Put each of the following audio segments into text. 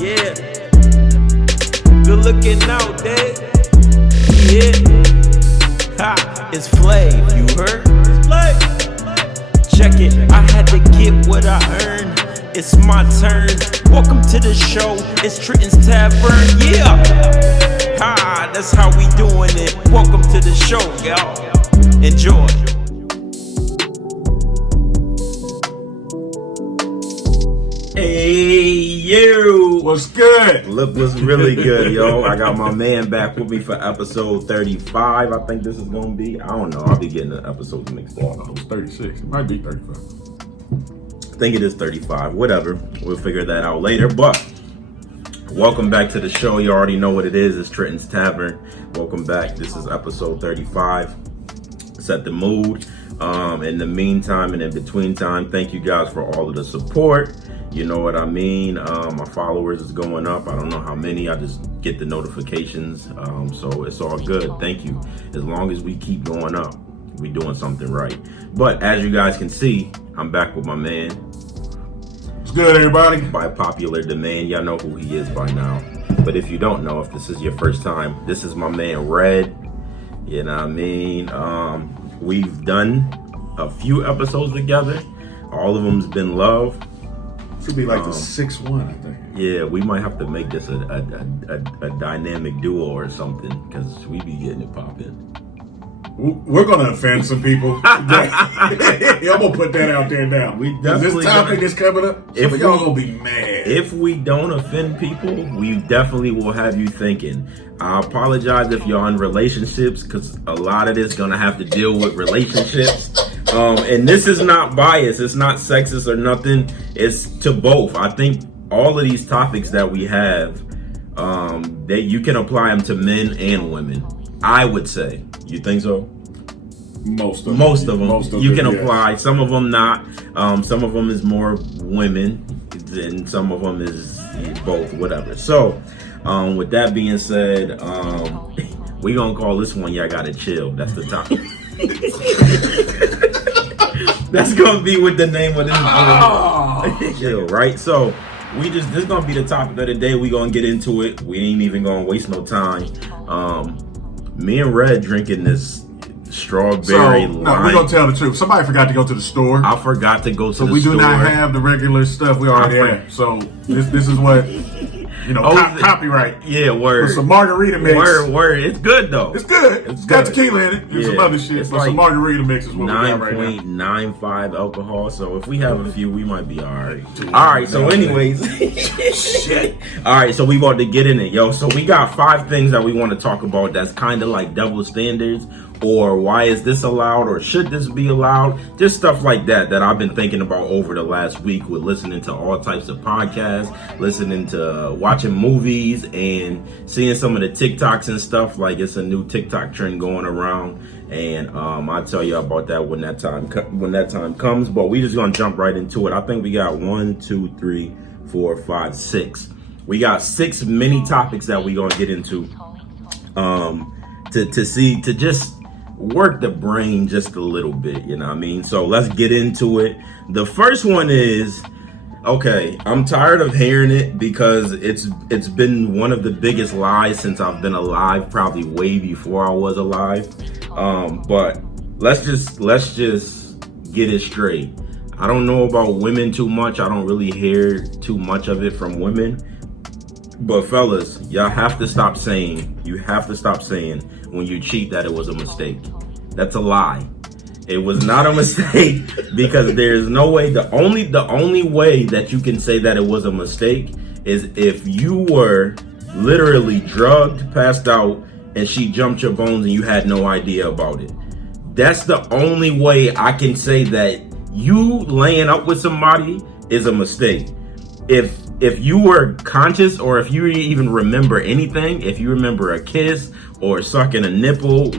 Yeah. Good looking out there. Yeah. Ha, it's Flav, you heard? It's Flav. Check it, I had to get what I earned. It's my turn. Welcome to the show. It's Trenton's Tavern. Yeah. Ha, that's how we doing it. Welcome to the show, y'all. Enjoy. Hey, you. What's good? Look what's really good, yo. I got my man back with me for episode 35. I think this is going to be. I don't know. I'll be getting the episodes mixed up. Oh, it's 36. It might be 35. I think it is 35. Whatever. We'll figure that out later. But welcome back to the show. You already know what it is. It's Trenton's Tavern. Welcome back. This is episode 35. Set the mood. In the meantime and in between time, thank you guys for all of the support. You know what I mean? My followers is going up. I don't know how many. I just get the notifications. So it's all good. Thank you. As long as we keep going up, we doing something right. But as you guys can see, I'm back with my man. What's good, everybody? By popular demand, y'all know who he is by now. But if you don't know, if this is your first time, this is my man Red. You know what I mean? We've done a few episodes together. All of them's been love. Should be like the 6-1, I think. Yeah, we might have to make this a dynamic duo or something, because we be getting it popping. We're going to offend some people. I'm going to put that out there now. This topic is coming up, some of y'all going to be mad. If we don't offend people, we definitely will have you thinking. I apologize if you're in relationships, because a lot of this going to have to deal with relationships. And this is not biased. It's not sexist or nothing. It's to both. I think all of these topics that we have, that you can apply them to men and women. I would say. You think so? Most of them. You can apply. Some of them not. Some of them is more women, and some of them is both. Whatever. So, with that being said, we gonna call this one "Y'all Gotta Chill." That's the topic. That's gonna be with the name of this chill, right? So this is gonna be the topic of the day. We gonna get into it. We ain't even gonna waste no time. Me and Red drinking this strawberry lime. No, we're gonna tell the truth. Somebody forgot to go to the store. I forgot to go to the store. So we do not have the regular stuff we already have. So this is what, copyright. Yeah, word. With some margarita mix. Word. It's good though. It's good. It's got tequila in it and some other shit. But like some margarita mix is what we got right now. 9.95 alcohol. So if we have a few, we might be alright. Alright, so anyways. Shit. Alright, so we about to get in it, yo. So we got 5 things that we want to talk about that's kind of like double standards. Or why is this allowed, or should this be allowed? Just stuff like that I've been thinking about over the last week with listening to all types of podcasts, listening to watching movies, and seeing some of the TikToks and stuff. Like, it's a new TikTok trend going around, and I'll tell you about that when that time comes. But we just gonna jump right into it. I think we got 1, 2, 3, 4, 5, 6. We got 6 mini topics that we gonna get into. To just work the brain just a little bit, you know what I mean? So let's get into it. The first one is, okay, I'm tired of hearing it because it's been one of the biggest lies since I've been alive, probably way before I was alive. But let's just get it straight. I don't know about women too much. I don't really hear too much of it from women. But fellas, y'all have to stop saying when you cheat that it was a mistake. That's a lie. It was not a mistake, because there's no way. The only way that you can say that it was a mistake is if you were literally drugged, passed out, and she jumped your bones and you had no idea about it. That's the only way I can say that you laying up with somebody is a mistake. If you were conscious, or if you even remember anything, if you remember a kiss or sucking a nipple,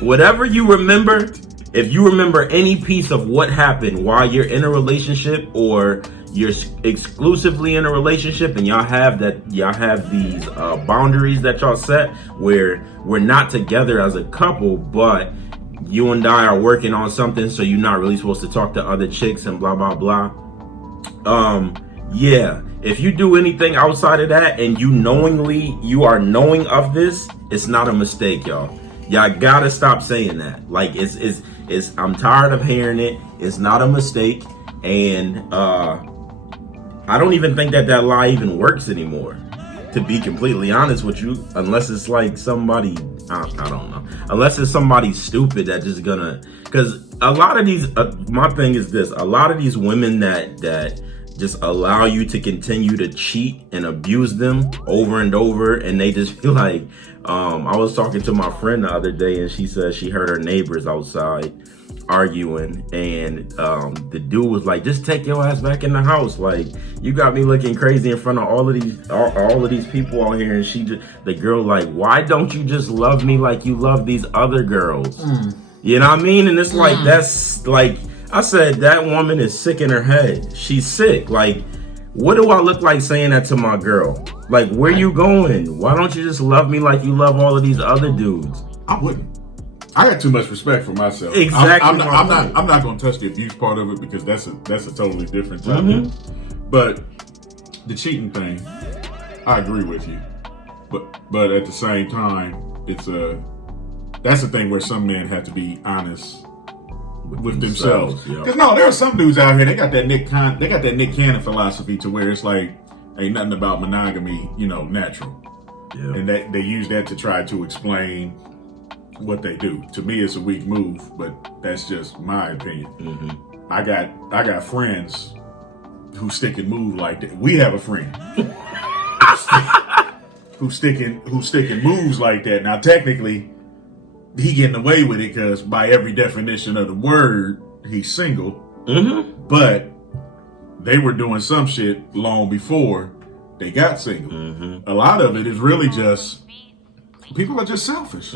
whatever you remember, if you remember any piece of what happened while you're in a relationship, or you're exclusively in a relationship, and y'all have these boundaries that y'all set where we're not together as a couple, but you and I are working on something, so you're not really supposed to talk to other chicks and blah blah blah. Yeah, If you do anything outside of that and you are knowing of this, it's not a mistake, y'all. Y'all gotta stop saying that. Like it's I'm tired of hearing it. It's not a mistake. And I don't even think that lie even works anymore, to be completely honest with you, unless it's like somebody, I don't know, unless it's somebody stupid that just gonna, because a lot of these, my thing is this, a lot of these women that just allow you to continue to cheat and abuse them over and over, and they just feel like, I was talking to my friend the other day, and she said she heard her neighbors outside arguing, and the dude was like, just take your ass back in the house, like you got me looking crazy in front of all of these people out here. And the girl like, why don't you just love me like you love these other girls? You know what I mean? And it's like, that's like, I said, that woman is sick in her head. She's sick. Like, what do I look like saying that to my girl? Like, where you going? Why don't you just love me like you love all of these other dudes? I wouldn't. I got too much respect for myself. Exactly. I'm not going to touch the abuse part of it, because that's a totally different topic. But the cheating thing, I agree with you. But at the same time, that's the thing where some men have to be honest with themselves. Because no, there are some dudes out here, they got that Nick Cannon philosophy, to where it's like, ain't nothing about monogamy, natural. Yeah. And they use that to try to explain what they do. To me, it's a weak move, but that's just my opinion. I got friends who stick and move like that. We have a friend who stick and moves like that. Now, technically, he getting away with it because by every definition of the word, he's single. But they were doing some shit long before they got single. A lot of it is really just people are just selfish.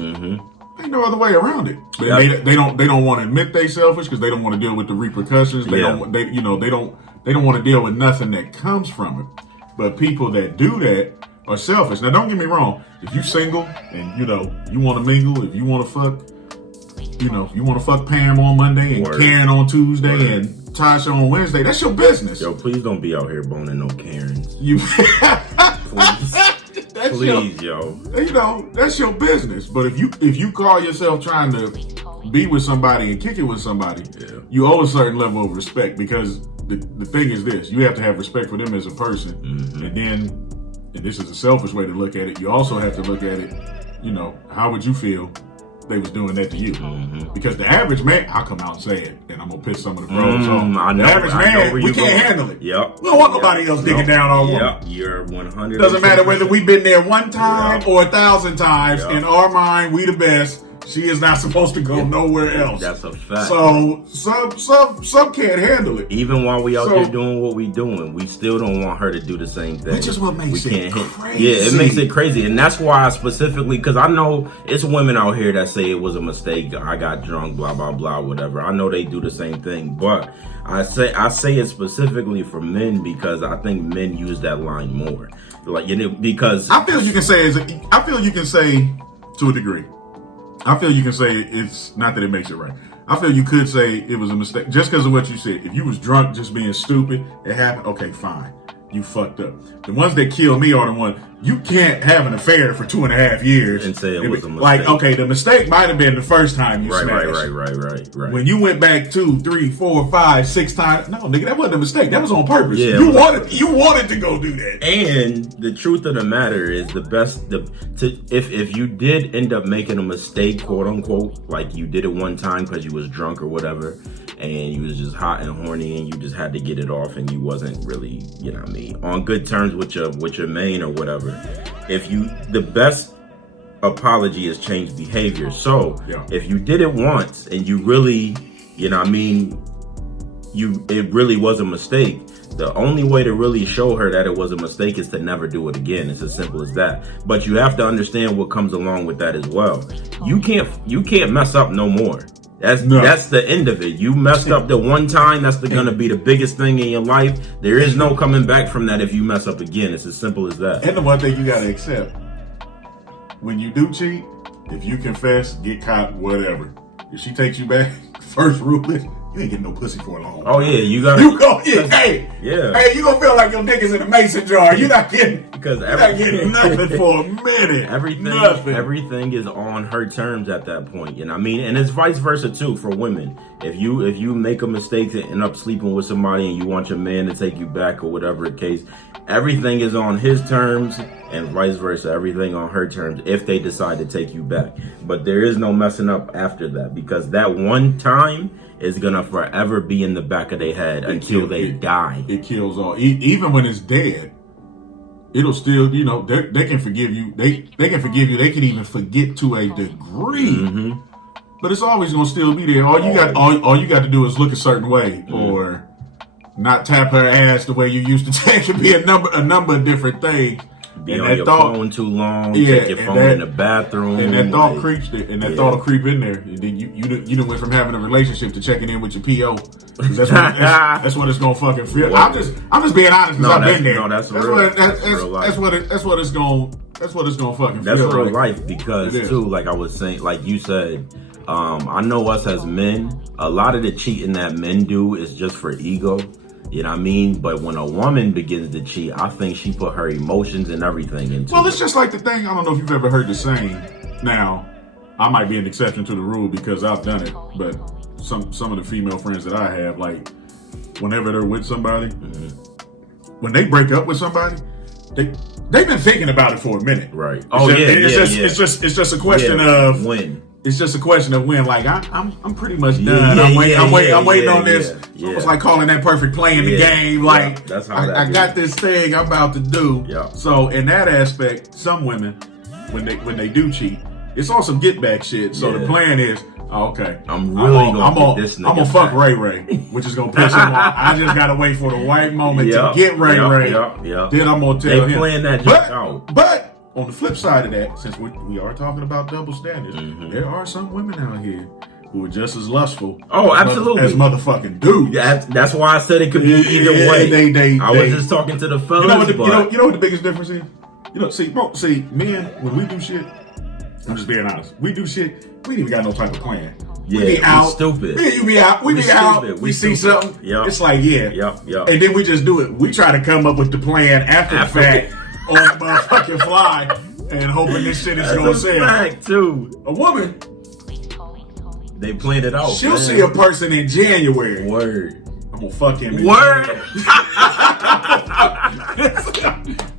Ain't no other way around it. They don't want to admit they selfish because they don't want to deal with the repercussions. They don't want to deal with nothing that comes from it. But people that do that are selfish. Now, don't get me wrong. If you single and you want to mingle, if you want to fuck, you want to fuck Pam on Monday and Karen on Tuesday and Tasha on Wednesday, that's your business. Yo, please don't be out here boning no Karens. Please, yo. That's your business. But if you call yourself trying to be with somebody and kick it with somebody, you owe a certain level of respect, because the thing is this: you have to have respect for them as a person, and then. And this is a selfish way to look at it. You also have to look at it, how would you feel they was doing that to you? Because the average man, I'll come out and say it, and I'm going to piss some of the bros off. The average man, we can't handle it. We don't want nobody else digging down our woman. You're 100%. Doesn't matter whether we've been there one time or 1,000 times. In our mind, we the best. She is not supposed to go nowhere else. That's a fact. So some can't handle it. Even while we out there doing what we doing, we still don't want her to do the same thing. Which is what makes it crazy. Yeah, it makes it crazy. And that's why I specifically, because I know it's women out here that say it was a mistake, I got drunk, blah, blah, blah, whatever. I know they do the same thing. But I say it specifically for men because I think men use that line more. Like, because I feel you can say to a degree. I feel you can say it's not that it makes it right. I feel you could say it was a mistake just because of what you said. If you was drunk, just being stupid, it happened. Okay, fine. You fucked up. The ones that kill me are the ones, you can't have an affair for 2.5 years and say it was a mistake. Like, okay, the mistake might have been the first time you smashed. Right. When you went back 2, 3, 4, 5, 6 times, no, nigga, that wasn't a mistake. That was on purpose. Yeah, you wanted to go do that. And the truth of the matter is, if you did end up making a mistake, quote unquote, like you did it one time because you was drunk or whatever, and you was just hot and horny and you just had to get it off and you wasn't really, on good terms with your main or whatever. The best apology is changed behavior. So if you did it once and you really, it really was a mistake, the only way to really show her that it was a mistake is to never do it again. It's as simple as that. But you have to understand what comes along with that as well. You can't mess up no more. That's the end of it. You messed up the one time. That's gonna be the biggest thing in your life. There is no coming back from that if you mess up again. It's as simple as that. And the one thing you gotta accept, when you do cheat, if you confess, get caught, whatever. If she takes you back, first rule is you ain't getting no pussy for a long time. Oh yeah, you gotta. You go, hey, you gonna feel like your dick is in a mason jar. You're not getting nothing for a minute. Everything is on her terms at that point. You know what I mean? And it's vice versa too for women. If you make a mistake to end up sleeping with somebody and you want your man to take you back or whatever the case, everything is on his terms and vice versa. Everything on her terms if they decide to take you back. But there is no messing up after that, because that one time is gonna forever be in the back of their head until they die. It kills all. Even when it's dead, it'll still, they can forgive you. They can forgive you. They can even forget to a degree. But it's always gonna still be there. All you got to do is look a certain way, or not tap her ass the way you used to take. It could be a number of different things. Be and on your phone too long. Take your phone in the bathroom. And that thought creeps there. And that thought will creep in there. And then you went from having a relationship to checking in with your PO. That's what it's gonna fucking feel. I'm just being honest because I've been there. No, that's real life. That's what it's gonna fucking feel. That's real life, because too, like I was saying, like you said, I know us as men, a lot of the cheating that men do is just for ego. You know what I mean? But when a woman begins to cheat, I think she put her emotions and everything into it. Well, it's just like the thing, I don't know if you've ever heard the saying. Now, I might be an exception to the rule because I've done it, but some of the female friends that I have, like, whenever they're with somebody, when they break up with somebody, they've been thinking about it for a minute. Right. It's just a question of when. It's just a question of when. Like I'm pretty much done. I'm waiting on this. It's almost like calling that perfect play in the game. Like that's how I got this thing I'm about to do. Yeah. So in that aspect, some women, when they do cheat, it's on some get back shit. So the plan is, okay, I'm gonna fuck Ray Ray, which is gonna piss him off. I just gotta wait for the right moment to get Ray Ray. Then I'm gonna tell him. They playing that just out. But on the flip side of that, since we are talking about double standards, there are some women out here who are just as lustful. Oh, absolutely. As motherfucking dudes. That's why I said it could be either way. I was just talking to the fellas. You know what the biggest difference is? See, men, when we do shit, I'm just being honest. We do shit, we ain't even got no type of plan. Yeah, we be out. Stupid. You be out. We be out. We see something. Yep. It's like, and then we just do it. We try to come up with the plan after the fact. On the motherfucking fly and hoping this shit is gonna sell. Fact too. A woman, they planned it out. She'll see a person in January. Word. I'm gonna fuck him. Word.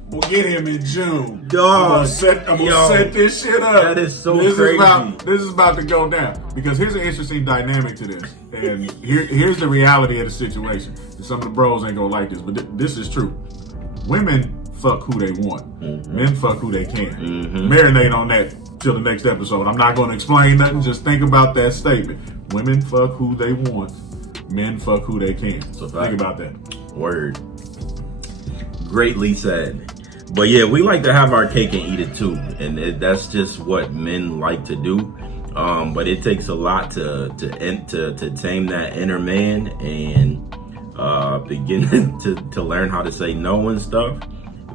We'll get him in June. Dog. I'm gonna set this shit up. That is so crazy. This is about to go down. Because here's an interesting dynamic to this. And here's the reality of the situation. And some of the bros ain't gonna like this, but this is true. Women fuck who they want. Men fuck who they can. Marinate on that till the next episode. I'm not going to explain nothing. Just think about that statement. Women fuck who they want. Men fuck who they can. So think about that. Word. Greatly said. But yeah, we like to have our cake and eat it too. And that's just what men like to do. But it takes a lot to tame that inner man and begin to learn how to say no and stuff.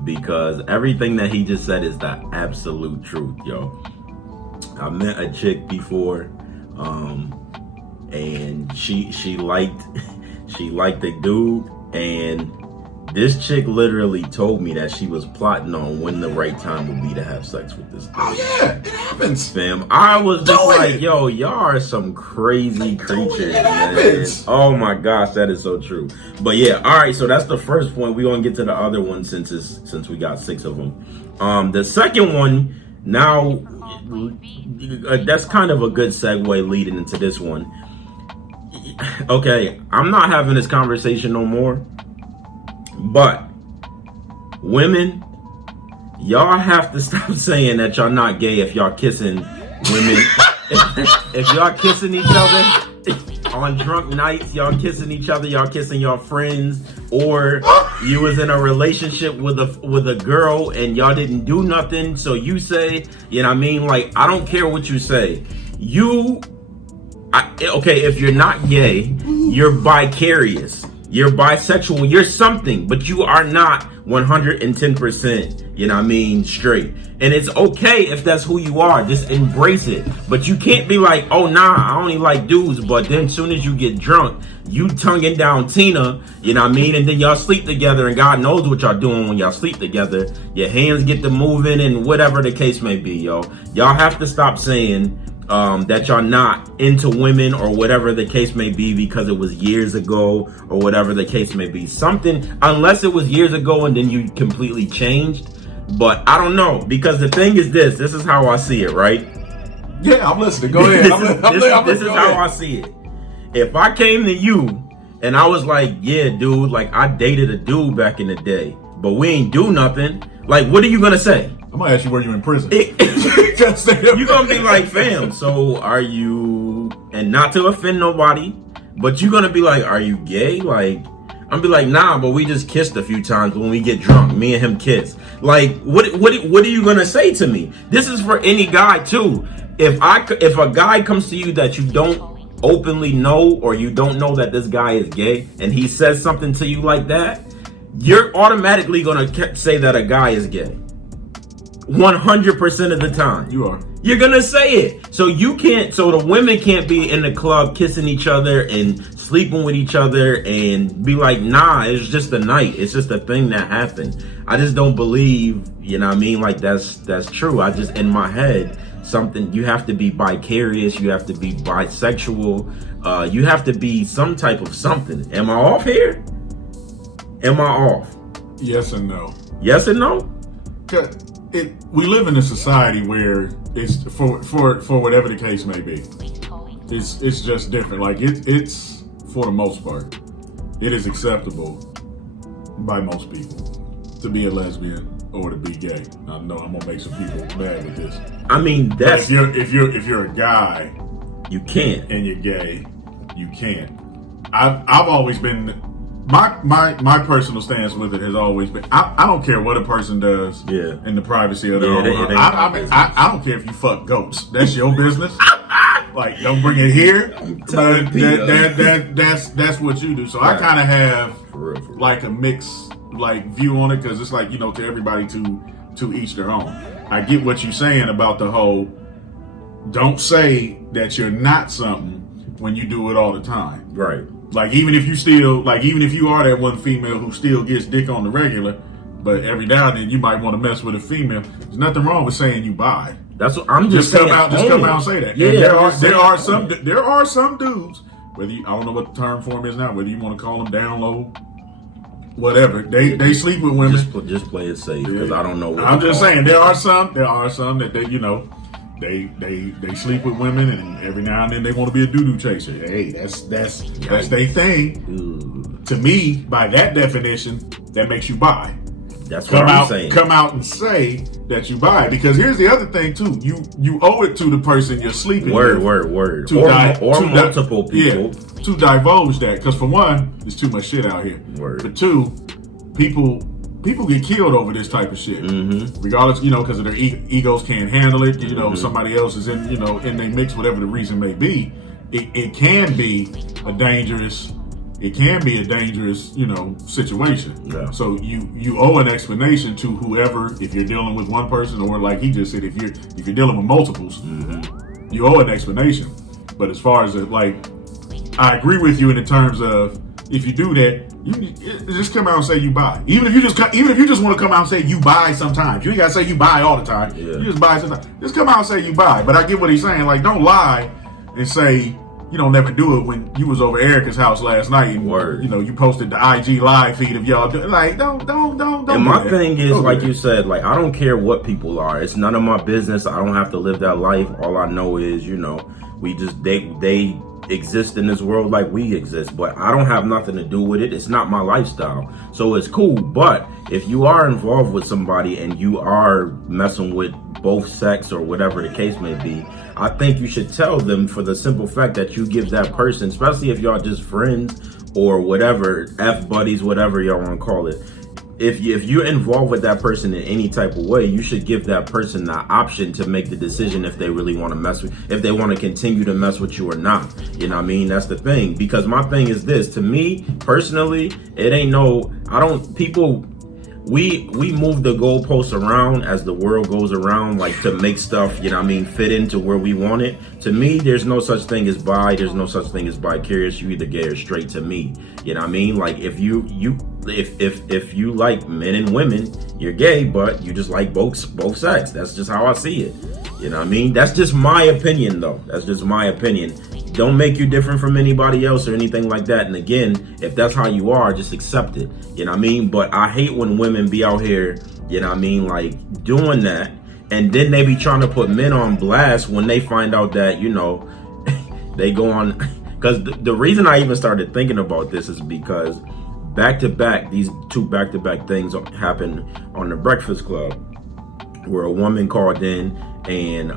Because everything that he just said is the absolute truth, yo. I met a chick before, and she liked the dude, and this chick literally told me that she was plotting on when the right time would be to have sex with this dude. Oh yeah, it happens, fam. I was just like, yo, y'all are some crazy creatures, man. Oh my gosh, that is so true. But yeah, all right. So that's the first point. We're gonna get to the other one since we got 6 of them. The second one now, that's kind of a good segue leading into this one. Okay, I'm not having this conversation no more. But women, y'all have to stop saying that y'all not gay if y'all kissing women. if y'all kissing each other on drunk nights, y'all kissing each other, y'all kissing your friends, or you was in a relationship with a girl and y'all didn't do nothing, so you say, you know what I mean? Like, I don't care what you say. Okay, if you're not gay, you're vicarious. You're bisexual, you're something, but you are not 110%, you know what I mean, straight. And it's okay if that's who you are. Just embrace it. But you can't be like, oh, nah, I only like dudes. But then as soon as you get drunk, you tonguing down Tina, you know what I mean? And then y'all sleep together, and God knows what y'all doing when y'all sleep together. Your hands get to moving and whatever the case may be, yo. Y'all have to stop saying that y'all not into women or whatever the case may be because it was years ago or whatever the case may be. Something, unless it was years ago and then you completely changed. But I don't know, because the thing is this is how I see it, right? Yeah, I'm listening. Go ahead. This is how I see it. If I came to you and I was like, yeah, dude, like I dated a dude back in the day, but we ain't do nothing. Like, what are you gonna say? I'm gonna ask you where you in prison. You're gonna be like, fam, so are you, and not to offend nobody, but you're gonna be like, are you gay? Like, I'm be like, nah, but we just kissed a few times when we get drunk. Me and him kiss. Like, what are you gonna say to me? This is for any guy too. If a guy comes to you that you don't openly know, or you don't know that this guy is gay, and he says something to you like that, you're automatically gonna say that a guy is gay. 100% of the time. You are. You're gonna say it. So you can't, so the women can't be in the club kissing each other and sleeping with each other and be like, nah, it's just a night. It's just a thing that happened. I just don't believe, you know what I mean? Like that's true. I just, in my head, something, you have to be vicarious. You have to be bisexual. You have to be some type of something. Am I off here? Am I off? Yes and no. Yes and no? We live in a society where it's for whatever the case may be. It's just different. Like it's for the most part, it is acceptable by most people to be a lesbian or to be gay. I know I'm gonna make some people mad with this. I mean, that's, if you're a guy, you can't, and you're gay, you can't. I've always been. My personal stance with it has always been, I don't care what a person does in the privacy of their own home. I don't care if you fuck goats. That's your business. Like, don't bring it here. But that's what you do. So I kind of have like a mixed like view on it, because it's like, you know, to everybody to each their own. I get what you're saying about the whole, don't say that you're not something when you do it all the time. Right. Like, even if you are that one female who still gets dick on the regular, but every now and then you might want to mess with a female, there's nothing wrong with saying you bi. That's what I'm just saying. Just come out and say that. Yeah, and there are some dudes, whether you, I don't know what the term for them is now, whether you want to call them down low, whatever. They sleep with women. Just play it safe, because I don't know what I'm just saying there are some that they, you know, They sleep with women, and every now and then they want to be a doo-doo chaser. Hey, that's their thing. Ooh. To me, by that definition, that makes you bi. That's what I'm saying. Come out and say that you bi, because here's the other thing too. You owe it to the person you're sleeping with. Word. Or multiple people. Yeah, to divulge that, because for one, there's too much shit out here. Word. For two, people get killed over this type of shit, regardless, you know, because of their egos can't handle it. You know, somebody else is in, you know, in they mix, whatever the reason may be. It can be a dangerous, you know, situation. Yeah. So you owe an explanation to whoever, if you're dealing with one person, or like he just said, if you're dealing with multiples, you owe an explanation. But as far as like, I agree with you in the terms of, if you do that, you just come out and say you buy. Even if you just want to come out and say you buy sometimes. You ain't gotta say you buy all the time. Yeah. You just buy sometimes. Just come out and say you buy. But I get what he's saying. Like, don't lie and say you don't never do it when you was over Erica's house last night and you know, you posted the IG live feed of y'all doing, like, don't. And my thing is, like you said, like, I don't care what people are. It's none of my business. I don't have to live that life. All I know is, you know, we just they exist in this world like we exist, but I don't have nothing to do with it. It's not my lifestyle, so it's cool. But if you are involved with somebody and you are messing with both sex or whatever the case may be, I think you should tell them, for the simple fact that you give that person, especially if y'all just friends or whatever, F buddies, whatever y'all want to call it, if you're involved with that person in any type of way, you should give that person the option to make the decision if they really want to mess with, if they want to continue to mess with you or not. You know what I mean? That's the thing. Because my thing is this, to me personally, it ain't no, we move the goalposts around as the world goes around, like to make stuff, fit into where we want it. To me, there's no such thing as bi. There's no such thing as bi-curious. You either gay or straight. To me, like if if you like men and women, you're gay, but you just like both sex. That's just how I see it. That's just my opinion, though. That's just my opinion. Don't make you different from anybody else or anything like that. And again, if that's how you are, just accept it. But I hate when women be out here, like doing that. And then they be trying to put men on blast when they find out that, they go on. Because the reason I even started thinking about this is because back-to-back, these two back-to-back things happened on the Breakfast Club, where a woman called in and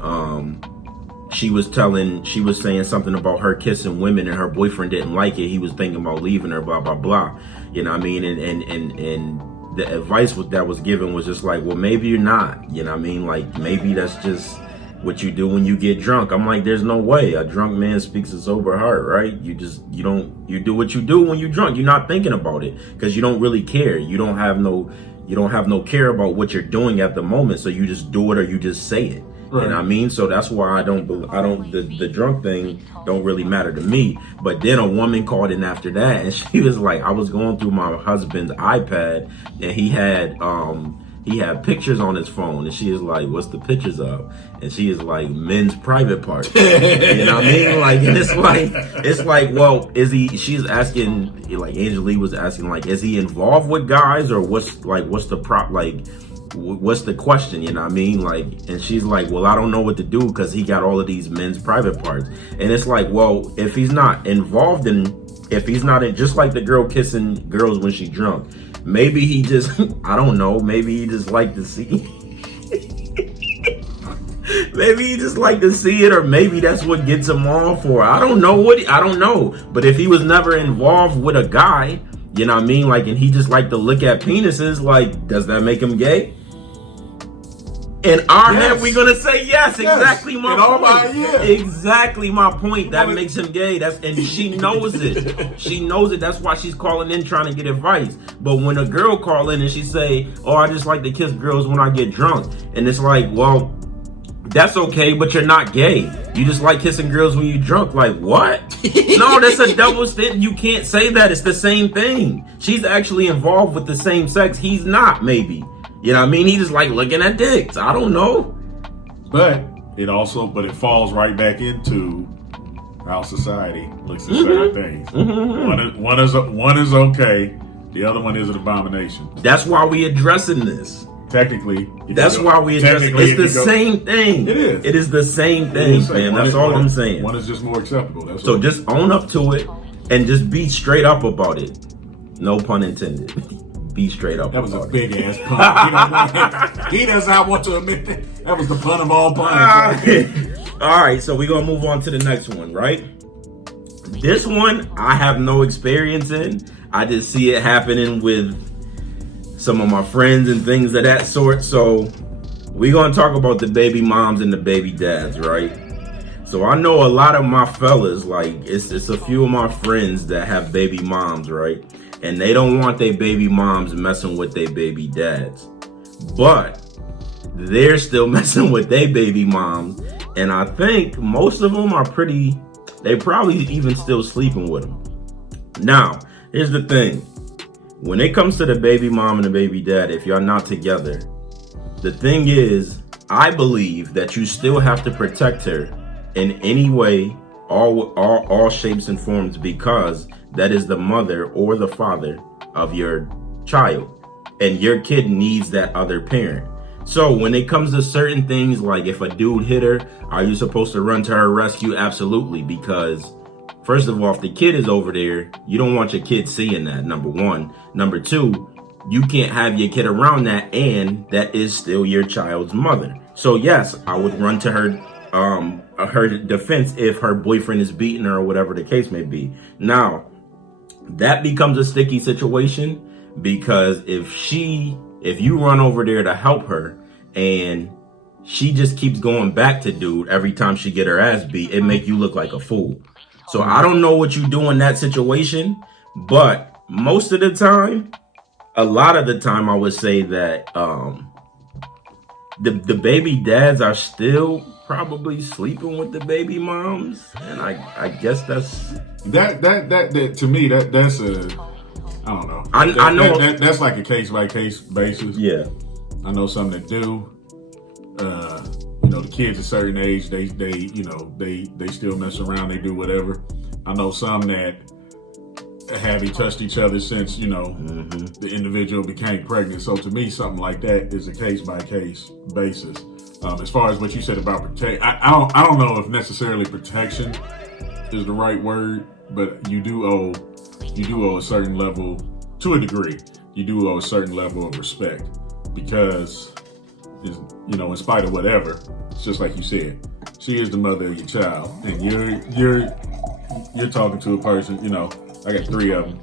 she was saying something about her kissing women and her boyfriend didn't like it. He was thinking about leaving her, blah, blah, blah. And the advice that was given was just like, well, maybe you're not, like maybe that's just what you do when you get drunk. I'm like, there's no way. A drunk man speaks a sober heart, right? You do what you do when you're drunk. You're not thinking about it because you don't really care. You don't have no care about what you're doing at the moment. So you just do it or you just say it. Right. So that's why the drunk thing don't really matter to me. But then a woman called in after that and she was like, I was going through my husband's iPad and he had pictures on his phone, and she is like, what's the pictures of? And she is like, men's private parts. Like, and it's like, well, she's asking, like Angela was asking, like, is he involved with guys or what's the question, Like, and she's like, well, I don't know what to do because he got all of these men's private parts. And it's like, well, if he's not involved if he's not in, just like the girl kissing girls when she's drunk, maybe he just, I don't know, maybe he just like to see maybe he just like to see it, or maybe that's what gets him on for. I don't know. But if he was never involved with a guy, like, and he just like to look at penises, like, does that make him gay? In our head, we're gonna say yes. Exactly my point. Exactly my point. That makes him gay. And she knows it. She knows it. That's why she's calling in trying to get advice. But when a girl call in and she say, "Oh, I just like to kiss girls when I get drunk," and it's like, well, that's okay, but you're not gay. You just like kissing girls when you're drunk. Like, what? No, that's a double standard. You can't say that. It's the same thing. She's actually involved with the same sex. He's not, maybe. He just like looking at dicks. I don't know. But it falls right back into how society looks at certain things. Mm-hmm. One is okay. The other one is an abomination. That's why we addressing this. Technically. That's why we addressing it. It's the same thing. It is. It is the same thing, man. That's all I'm saying. One is just more acceptable. So just own up to it and just be straight up about it. No pun intended. Be straight up. That was a big ass pun. He does not want to admit that. That was the pun of all puns. All right, so we're gonna move on to the next one, right? This one I have no experience in. I just see it happening with some of my friends and things of that sort. So we're gonna talk about the baby moms and the baby dads, right? So I know a lot of my fellas, like it's a few of my friends that have baby moms, right? And they don't want their baby moms messing with their baby dads. But they're still messing with their baby moms. And I think most of them they probably even still sleeping with them. Now, here's the thing. When it comes to the baby mom and the baby dad, if you're not together, the thing is, I believe that you still have to protect her in any way, all shapes and forms, because that is the mother or the father of your child, and your kid needs that other parent. So when it comes to certain things, like if a dude hit her, are you supposed to run to her rescue? Absolutely, because first of all, if the kid is over there, you don't want your kid seeing that, number one. Number two, you can't have your kid around that, and that is still your child's mother. So yes, I would run to her defense if her boyfriend is beating her or whatever the case may be. Now, that becomes a sticky situation, because if you run over there to help her and she just keeps going back to dude every time she get her ass beat, it make you look like a fool. So I don't know what you do in that situation, but most of the time, a lot of the time I would say that the baby dads are still probably sleeping with the baby moms, and I guess that's that to me that's a, I don't know. I know that's like a case by case basis. Yeah, I know some that do. You know, the kids a certain age, they still mess around, they do whatever. I know some that haven't touched each other since, you know, the individual became pregnant. So to me, something like that is a case by case basis. As far as what you said about protect, I don't know if necessarily protection is the right word, but you do owe a certain level, to a degree, you do owe a certain level of respect, because, you know, in spite of whatever, it's just like you said, she is the mother of your child, and you're talking to a person. You know, I got 3 of them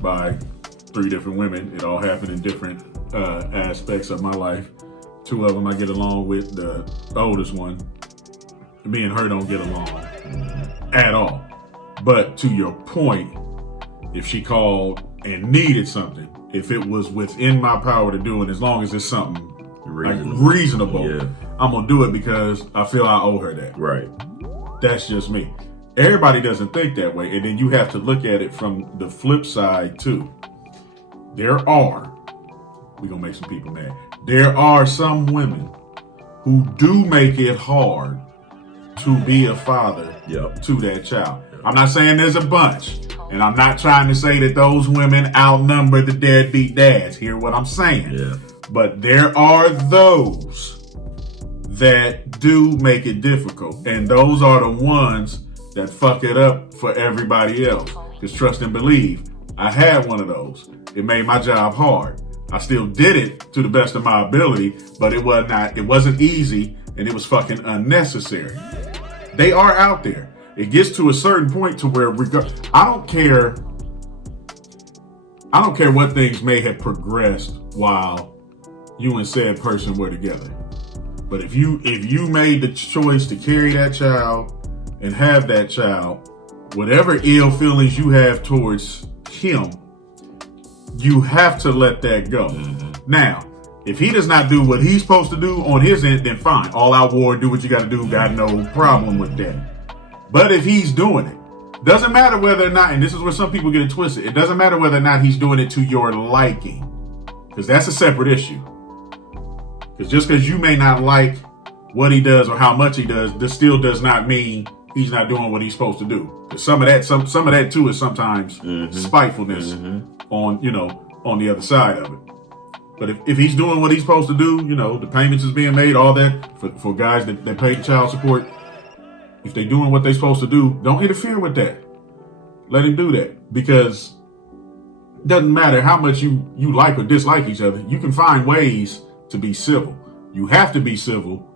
by 3 different women. It all happened in different aspects of my life. 2 of them I get along with. The oldest one, me and her don't get along at all. But to your point, if she called and needed something, if it was within my power to do it, as long as it's something reasonable, yeah, I'm gonna do it because I feel I owe her that. Right. That's just me. Everybody doesn't think that way, and then you have to look at it from the flip side too. We're gonna make some people mad. There are some women who do make it hard to be a father to that child. I'm not saying there's a bunch, and I'm not trying to say that those women outnumber the deadbeat dads. Hear what I'm saying? Yeah. But there are those that do make it difficult, and those are the ones that fuck it up for everybody else. Because trust and believe, I had one of those. It made my job hard. I still did it to the best of my ability, but it wasn't easy, and it was fucking unnecessary. They are out there. It gets to a certain point to where I don't care what things may have progressed while you and said person were together. But if you made the choice to carry that child and have that child, whatever ill feelings you have towards him, you have to let that go. Now, if he does not do what he's supposed to do on his end, then fine. All out war, do what you got to do. Got no problem with that. But if he's doing it, doesn't matter whether or not, and this is where some people get it twisted, it doesn't matter whether or not he's doing it to your liking, because that's a separate issue. Because just because you may not like what he does or how much he does, this still does not mean he's not doing what he's supposed to do. Because some of that too is sometimes spitefulness on the other side of it. But if he's doing what he's supposed to do, you know, the payments is being made, all that for guys that pay child support. If they're doing what they're supposed to do, don't interfere with that. Let him do that, because it doesn't matter how much you like or dislike each other. You can find ways to be civil. You have to be civil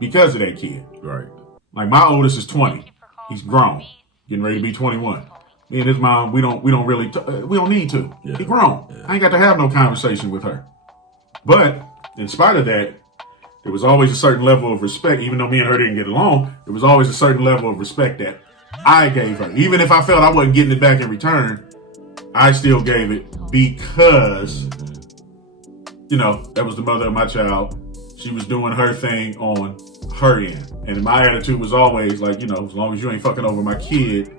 because of that kid. Right. Like my oldest is 20. He's grown, getting ready to be 21. Me and his mom, we don't need to. Yeah. He grown. Yeah. I ain't got to have no conversation with her. But in spite of that, there was always a certain level of respect. Even though me and her didn't get along, there was always a certain level of respect that I gave her. Even if I felt I wasn't getting it back in return, I still gave it because, you know, that was the mother of my child. She was doing her thing on her end. And my attitude was always like, you know, as long as you ain't fucking over my kid,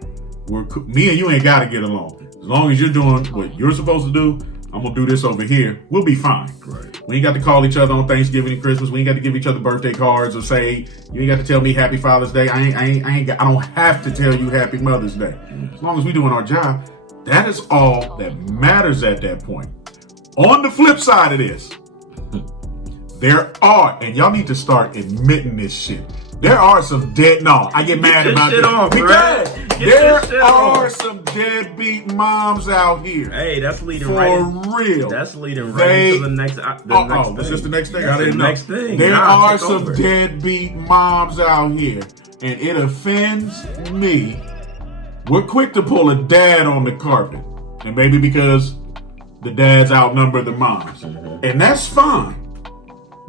me and you ain't got to get along. As long as you're doing what you're supposed to do, I'm going to do this over here. We'll be fine. Right. We ain't got to call each other on Thanksgiving and Christmas. We ain't got to give each other birthday cards or say, you ain't got to tell me Happy Father's Day. I don't have to tell you Happy Mother's Day. As long as we doing our job, that is all that matters at that point. On the flip side of this, there are, and y'all need to start admitting this shit. There are some I get mad about this because there are some deadbeat moms out here. Hey, that's leading for real. That's leading right into the next. Is this the next thing? That's I didn't know. Next thing. There are some deadbeat moms out here, and it offends me. We're quick to pull a dad on the carpet, and maybe because the dads outnumber the moms, and that's fine.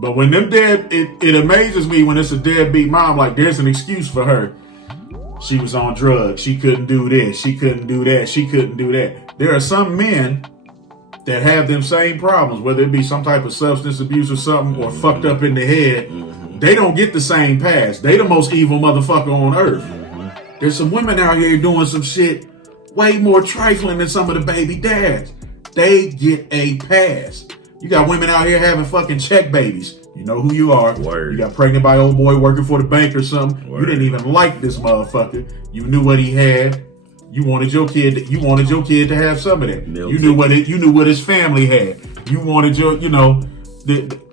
But when them it amazes me when it's a deadbeat mom, like there's an excuse for her. She was on drugs. She couldn't do this. She couldn't do that. She couldn't do that. There are some men that have them same problems, whether it be some type of substance abuse or something, or fucked up in the head, they don't get the same pass. They the most evil motherfucker on earth. There's some women out here doing some shit way more trifling than some of the baby dads. They get a pass. You got women out here having fucking check babies. You know who you are. Word. You got pregnant by old boy working for the bank or something. Word. You didn't even like this motherfucker. You knew what he had. You wanted your kid. You wanted your kid to have some of that. Milk You knew what it. You knew what his family had. You wanted your. You know,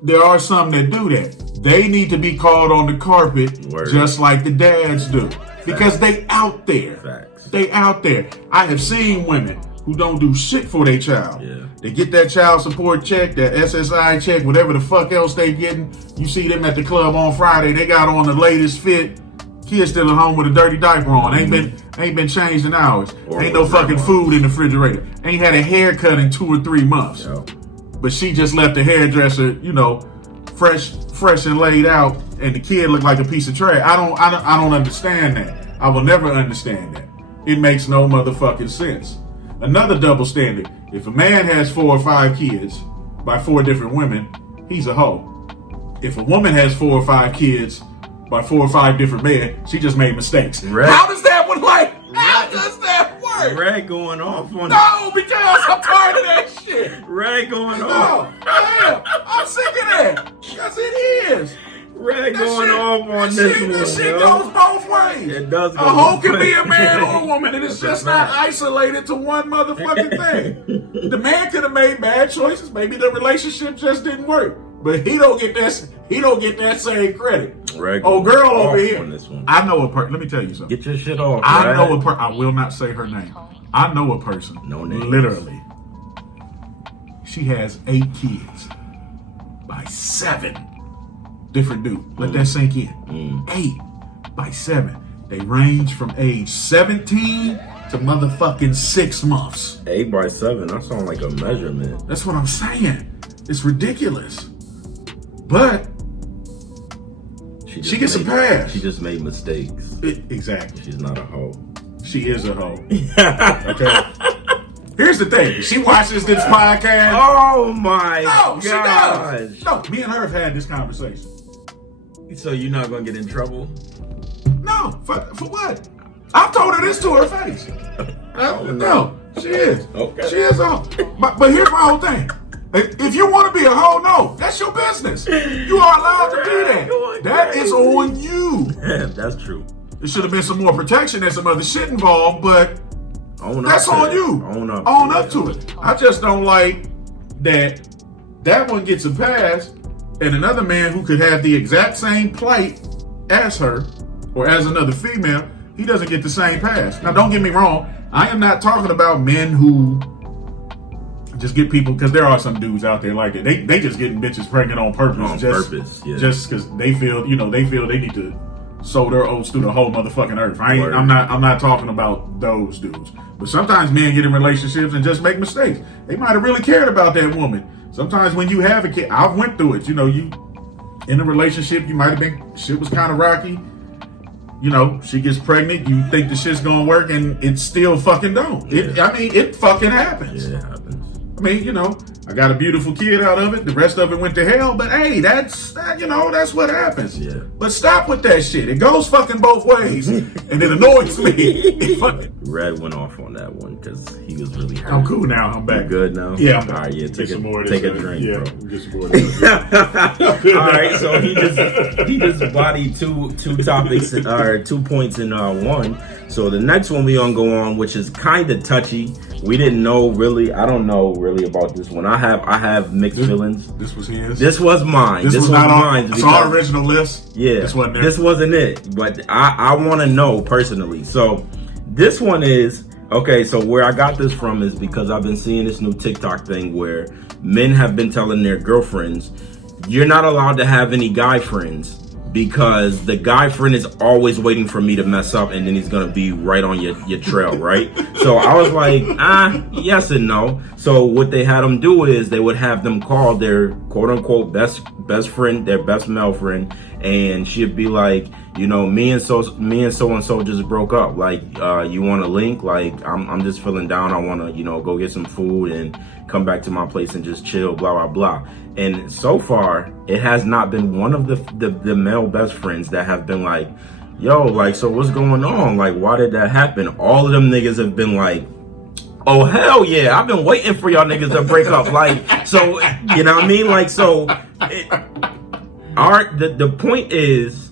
there are some that do that. They need to be called on the carpet, Word. just like the dads do, because they out there. Facts. They out there. I have seen women who don't do shit for their child. Yeah. They get that child support check, that SSI check, whatever the fuck else they getting. You see them at the club on Friday. They got on the latest fit. Kids still at home with a dirty diaper on. Ain't been changed in hours. Or Ain't no fucking grandma. food in the refrigerator. Ain't had a haircut in 2 or 3 months. Yo. But she just left the hairdresser, you know, fresh and laid out, and the kid looked like a piece of trash. I don't understand that. I will never understand that. It makes no motherfucking sense. Another double standard. If a man has 4 or 5 kids by 4 different women, he's a hoe. If a woman has 4 or 5 kids by 4 or 5 different men, she just made mistakes. Right. How does that one like? How does that work? Red going off on No, because I'm tired of that shit. Red going No, off. damn, I'm sick of that. Because it is. Red That going shit- off on that this shit, one. That shit yo. goes both ways. It does go A hoe both can be a ways. man or a woman, and it's That's just a not fact. isolated to one motherfucking thing. The man could have made bad choices. Maybe the relationship just didn't work, but he don't get that. He don't get that same credit. Red Oh, going girl off over here. on this one. I know a person. Let me tell you something. Get your shit off. I Red. know a person. I will not say her name. I know a person. No names. Literally. She has 8 kids by 7 different dudes. Let that sink in. 8 by 7. They range from age 17 to motherfucking 6 months. 8 by 7. That sounds like a measurement. That's what I'm saying. It's ridiculous. But just she gets a made- pass. She just made mistakes. Exactly. She's not a hoe. She is a hoe. Okay. Here's the thing. She watches this podcast. Oh my No, she gosh. does. No, me and her have had this conversation. So you're not gonna get in trouble? No, for what? I've told her this to her face. No, she is. Okay. She is a hoe. But here's my whole thing. If you want to be a hoe, no, that's your business. You are allowed to do that. That is on you. That's true. There should have been some more protection and some other shit involved, but Own up that's to on it. you. Own up. Own up to it. I just don't like that one gets a pass, and another man who could have the exact same plight as her or as another female, he doesn't get the same pass. Now, don't get me wrong. I am not talking about men who just get people, because there are some dudes out there like that. They just getting bitches pregnant on purpose. On purpose, yeah. Just because they feel they need to sow their oats through the whole motherfucking earth. Word. I'm not talking about those dudes. But sometimes men get in relationships and just make mistakes. They might have really cared about that woman. Sometimes when you have a kid, I've went through it. You know, you in a relationship, you might have been, shit was kind of rocky. You know, she gets pregnant, you think the shit's gonna work, and it still fucking don't. Yeah. It fucking happens. Yeah, it happens. I mean, you know, I got a beautiful kid out of it. The rest of it went to hell. But hey, that's what happens. Yeah. But stop with that shit. It goes fucking both ways, and it annoys me. It fucking- Red went off on that one because he was really hurt. I'm cool now. I'm You back. good now? Yeah, I'm back. All right, yeah, Get take some more a of this, drink, yeah, bro. get some more of this. All right, so he just bodied two topics or 2 points in one. So the next one we gonna go on, which is kind of touchy. We didn't know really. I don't know really about this one. I have mixed feelings. This was his. This was mine. This was not on. because- So our original list. Yeah, This wasn't there. This wasn't it. But I want to know personally. So this one is okay. So where I got this from is because I've been seeing this new TikTok thing where men have been telling their girlfriends, "You're not allowed to have any guy friends because the guy friend is always waiting for me to mess up, and then he's gonna be right on your trail, right?" So I was like, yes and no. So what they had them do is they would have them call their quote unquote best friend, their best male friend, and she'd be like, you know, me and so and so just broke up. Like, you want to link? Like, I'm just feeling down. I want to, you know, go get some food and come back to my place and just chill, blah, blah, blah. And so far, it has not been one of the male best friends that have been like, yo, like, so what's going on? Like, why did that happen? All of them niggas have been like, oh, hell yeah, I've been waiting for y'all niggas to break up. Like, so, you know what I mean? Like, so, the point is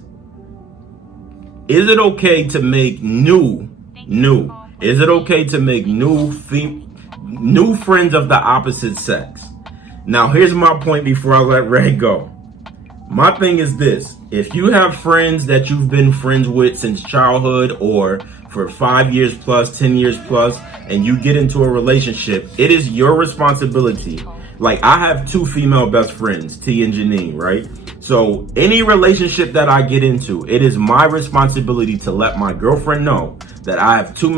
it okay to make is it okay to make new friends of the opposite sex? Now, here's my point before I let Ray go. My thing is this. If you have friends that you've been friends with since childhood or for 5 years plus, 10 years plus, and you get into a relationship, it is your responsibility. Like, I have 2 female best friends, T and Janine, right? So any relationship that I get into, it is my responsibility to let my girlfriend know that I have 2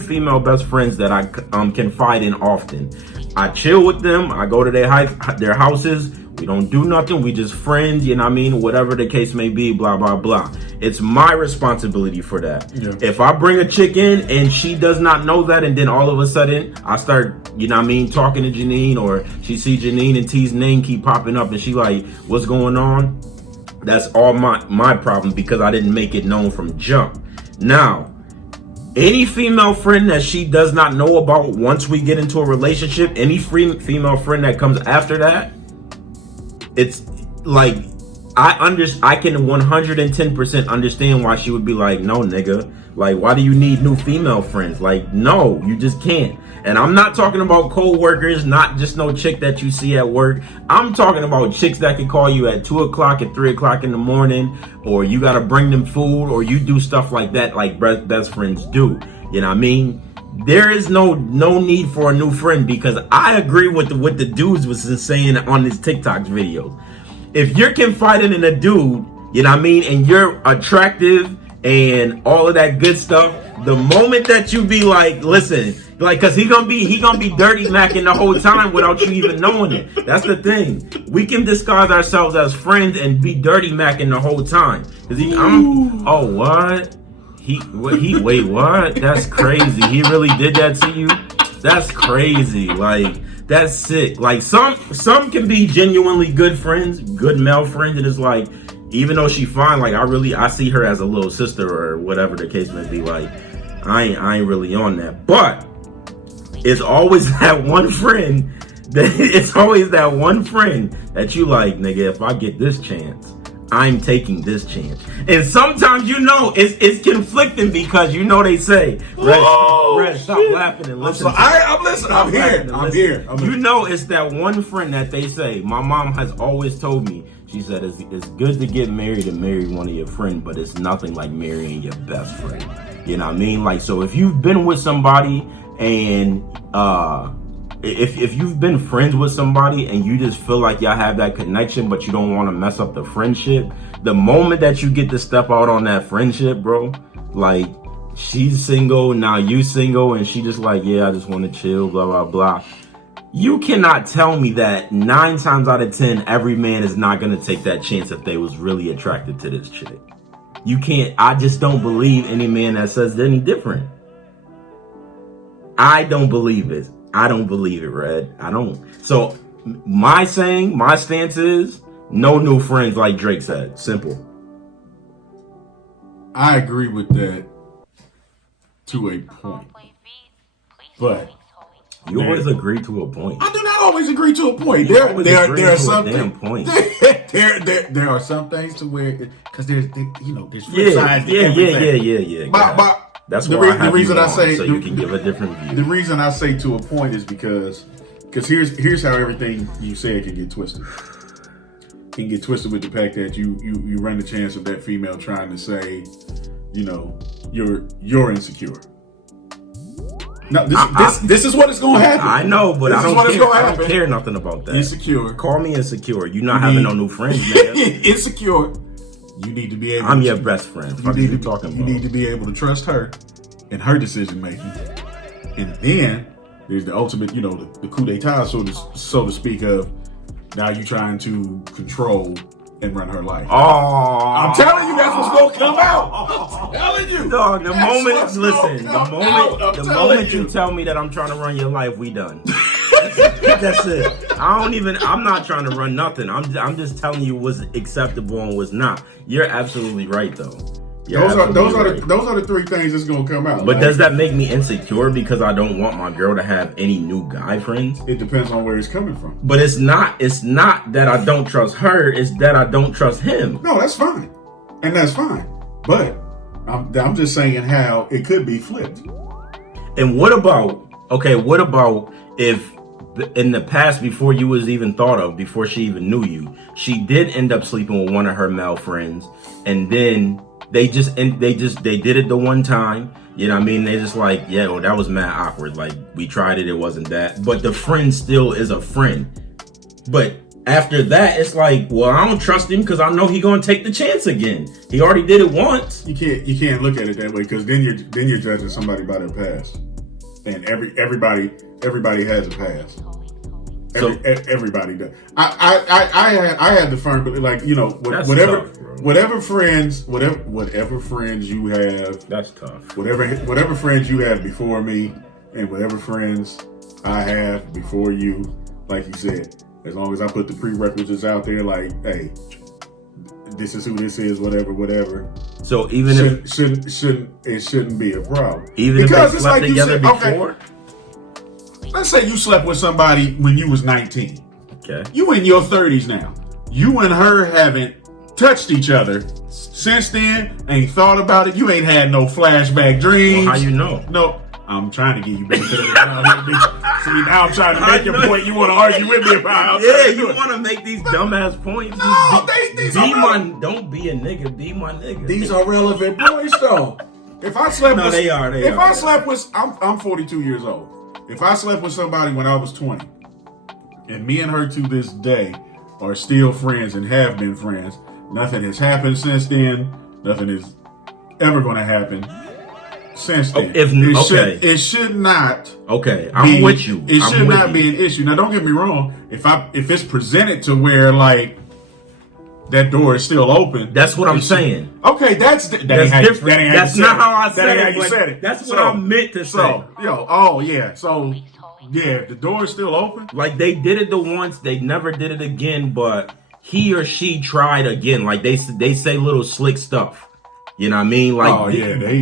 female best friends that I confide in often. I chill with them. I go to their houses. We don't do nothing. We just friends, you know what I mean? Whatever the case may be, blah, blah, blah. It's my responsibility for that. Yeah. If I bring a chick in and she does not know that, and then all of a sudden I start, you know what I mean, talking to Janine, or she see Janine and T's name keep popping up and she like, what's going on? That's all my problem, because I didn't make it known from jump. Now, any female friend that she does not know about once we get into a relationship, any female friend that comes after that, it's like, I can 110% understand why she would be like, no, nigga, like, why do you need new female friends? Like, no, you just can't. And I'm not talking about co-workers, not just no chick that you see at work. I'm talking about chicks that can call you at 2 o'clock and 3 o'clock in the morning, or you got to bring them food, or you do stuff like that, like best friends do. You know what I mean? There is no need for a new friend, because I agree with what the dudes was saying on his TikTok videos. If you're confiding in a dude, you know what I mean, and you're attractive and all of that good stuff, the moment that you be like, listen, like, cause he gonna be dirty macking the whole time without you even knowing it. That's the thing. We can disguise ourselves as friends and be dirty macking the whole time. Wait, what? That's crazy. He really did that to you? That's crazy. Like, that's sick. Like, some can be genuinely good friends, good male friends, and it's like, even though she fine, like, I see her as a little sister or whatever the case may be. Like, I ain't really on that. But it's always that one friend that you like, nigga, if I get this chance, I'm taking this chance. And sometimes, you know, it's conflicting, because you know they say, Red, stop laughing and listen. I'm listening. I'm here. You know, it's that one friend that they say, my mom has always told me, she said, it's good to get married and marry one of your friends, but it's nothing like marrying your best friend. You know what I mean? Like, so if you've been with somebody and if you've been friends with somebody and you just feel like y'all have that connection, but you don't want to mess up the friendship, the moment that you get to step out on that friendship, bro, like, she's single, now you single, and she just like, yeah, I just want to chill, blah, blah, blah. You cannot tell me that 9 times out of 10, every man is not going to take that chance if they was really attracted to this chick. You can't. I just don't believe any man that says any different. I don't believe it. I don't believe it, Red. I don't. So my stance is no new friends, like Drake said. Simple. I agree with that to a point. But you always agree to a point. I do not always agree to a point. There are some there are some things to where, because there's flip sides to everything. Yeah. That's why the reason I say, so you can give a different view. The reason I say to a point is because here's how everything you say can get twisted. It can get twisted with the fact that you run the chance of that female trying to say, you know, you're insecure. No, this is what is going to happen. I know, but I don't care nothing about that. Insecure. Call me insecure. You're not having no new friends, man. Insecure. You need to be able. I'm your best friend. You need to be able to trust her in her decision making, and then there's the ultimate, you know, the coup d'état, so to speak, of now you trying to control and run her life. Oh, I'm telling you, that's what's gonna come out. I'm telling you, dog. The moment you tell me that I'm trying to run your life, we done. That's it. I'm not trying to run nothing. I'm just telling you what's acceptable and what's not. You're absolutely right, though. Those are the three things that's gonna come out. But does that make me insecure because I don't want my girl to have any new guy friends? It depends on where it's coming from. But it's not that I don't trust her, it's that I don't trust him. No, that's fine. And that's fine. But I'm just saying how it could be flipped. And what about if in the past, before you was even thought of, before she even knew you, she did end up sleeping with one of her male friends, and then they did it the one time, you know what I mean? They just like, yeah, well, that was mad awkward. Like, we tried it, it wasn't that. But the friend still is a friend. But after that, it's like, well, I don't trust him because I know he gonna take the chance again. He already did it once. You can't look at it that way, because then you're judging somebody by their past. And everybody has a past. Everybody does. I had the firm, but like, you know, whatever friends you have. That's tough. Whatever friends you have before me, and whatever friends I have before you, like you said, as long as I put the prerequisites out there, like, hey, this is who this is, whatever. So even it shouldn't be a problem. Even because if they slept together before. Okay, let's say you slept with somebody when you was 19. Okay. You in your 30s now. You and her haven't touched each other since then. Ain't thought about it. You ain't had no flashback dreams. Well, how you know? No. I'm trying to get you back to the See, now I'm trying to make your point. You want to argue with me about? Yeah, you want to make these dumbass points. No, don't be a nigga. Be my nigga. These are relevant points, though. If I slept with, they are. I slept with, I'm 42 years old. If I slept with somebody when I was 20, and me and her to this day are still friends and have been friends, nothing has happened since then. Nothing is ever going to happen since then. It should not. Okay, I'm with you. It should not be an issue. Now, don't get me wrong. If it's presented to where like that door is still open, that's what I'm saying. Okay, that's different. That's not how I said it. You said it. That's what I meant to say. So the door is still open. Like, they did it the once, they never did it again, but he or she tried again. Like, they say little slick stuff. You know what I mean? Like,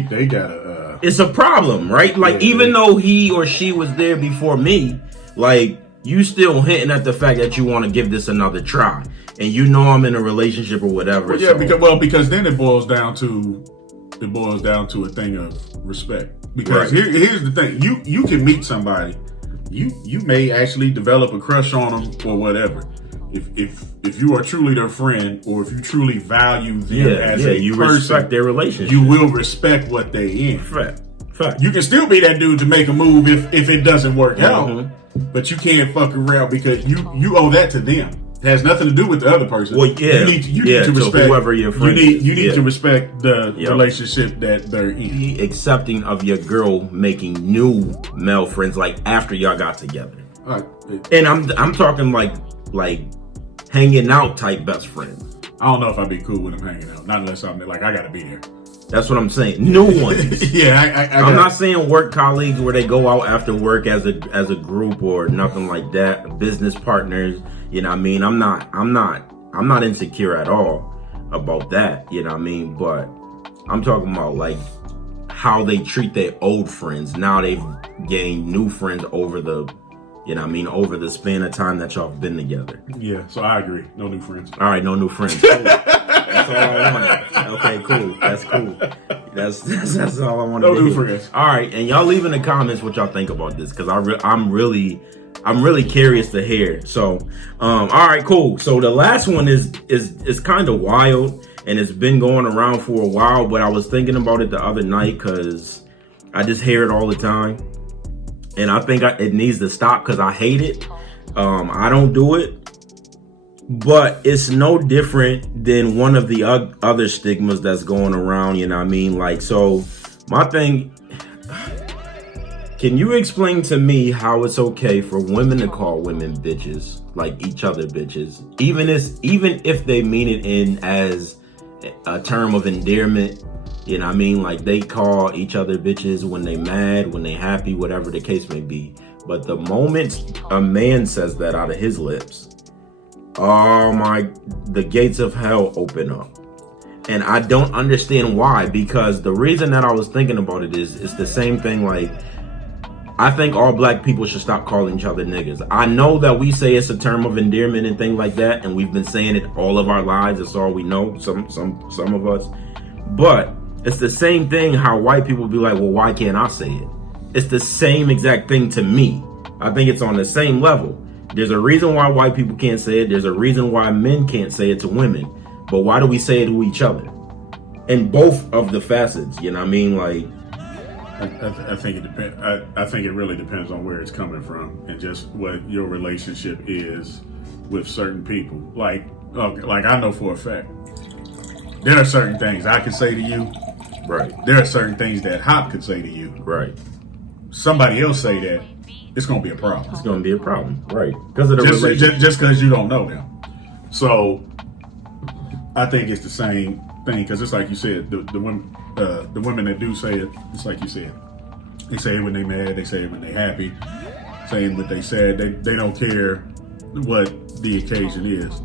they got a. It's a problem, right? Like, even though he or she was there before me, like, you still hinting at the fact that you want to give this another try, and you know I'm in a relationship or whatever. Well, yeah, because then it boils down to a thing of respect. Because here's the thing: you can meet somebody, you may actually develop a crush on them or whatever. If you are truly their friend, or if you truly value them as a you person, respect their relationship. You will respect what they in. Fact. You can still be that dude to make a move if it doesn't work out, but you can't fuck around because you owe that to them. It has nothing to do with the other person. Well, yeah, you need to respect whoever your friend You need to respect the relationship that they're in. Be accepting of your girl making new male friends, like after y'all got together. All right. And I'm talking like hanging out type best friend. I don't know if I'd be cool with them hanging out, not unless I'm like, I gotta be there. That's what I'm saying. New ones. Yeah, I'm not saying work colleagues where they go out after work as a group or nothing like that. Business partners, you know what I mean? I'm not insecure at all about that, you know what I mean? But I'm talking about like how they treat their old friends. Now they've gained new friends over the, you know what I mean, over the span of time that y'all have been together. Yeah, so I agree. No new friends. All right, no new friends. Cool. That's all I wanted. Okay, cool. That's cool. That's all I wanted. No new friends. All right, and y'all leave in the comments what y'all think about this, because I'm really curious to hear. So, all right, cool. So the last one is kind of wild, and it's been going around for a while. But I was thinking about it the other night because I just hear it all the time. And I think it needs to stop because I hate it. I don't do it. But it's no different than one of the other stigmas that's going around, you know what I mean? Like, so my thing, can you explain to me how it's okay for women to call women bitches, like each other bitches, even if they mean it in as a term of endearment? You know what I mean? Like, they call each other bitches when they mad, when they happy, whatever the case may be. But the moment a man says that out of his lips, the gates of hell open up. And I don't understand why, because the reason that I was thinking about it is it's the same thing. Like, I think all black people should stop calling each other niggas. I know that we say it's a term of endearment and things like that, and we've been saying it all of our lives. It's all we know, some of us. But it's the same thing how white people be like, well, why can't I say it? It's the same exact thing to me. I think it's on the same level. There's a reason why white people can't say it. There's a reason why men can't say it to women. But why do we say it to each other? In both of the facets, you know what I mean? Like, I think it depends. I think it really depends on where it's coming from and just what your relationship is with certain people. Like I know for a fact, there are certain things I can say to you. Right. There are certain things that Hop could say to you. Right. Somebody else say that, it's going to be a problem. It's going to be a problem. Right. Because of the relationship. Just because you don't know them. So, I think it's the same thing, because it's like you said, the women that do say it, it's like you said, they say it when they mad, they say it when they happy, saying what they said, they don't care what the occasion is.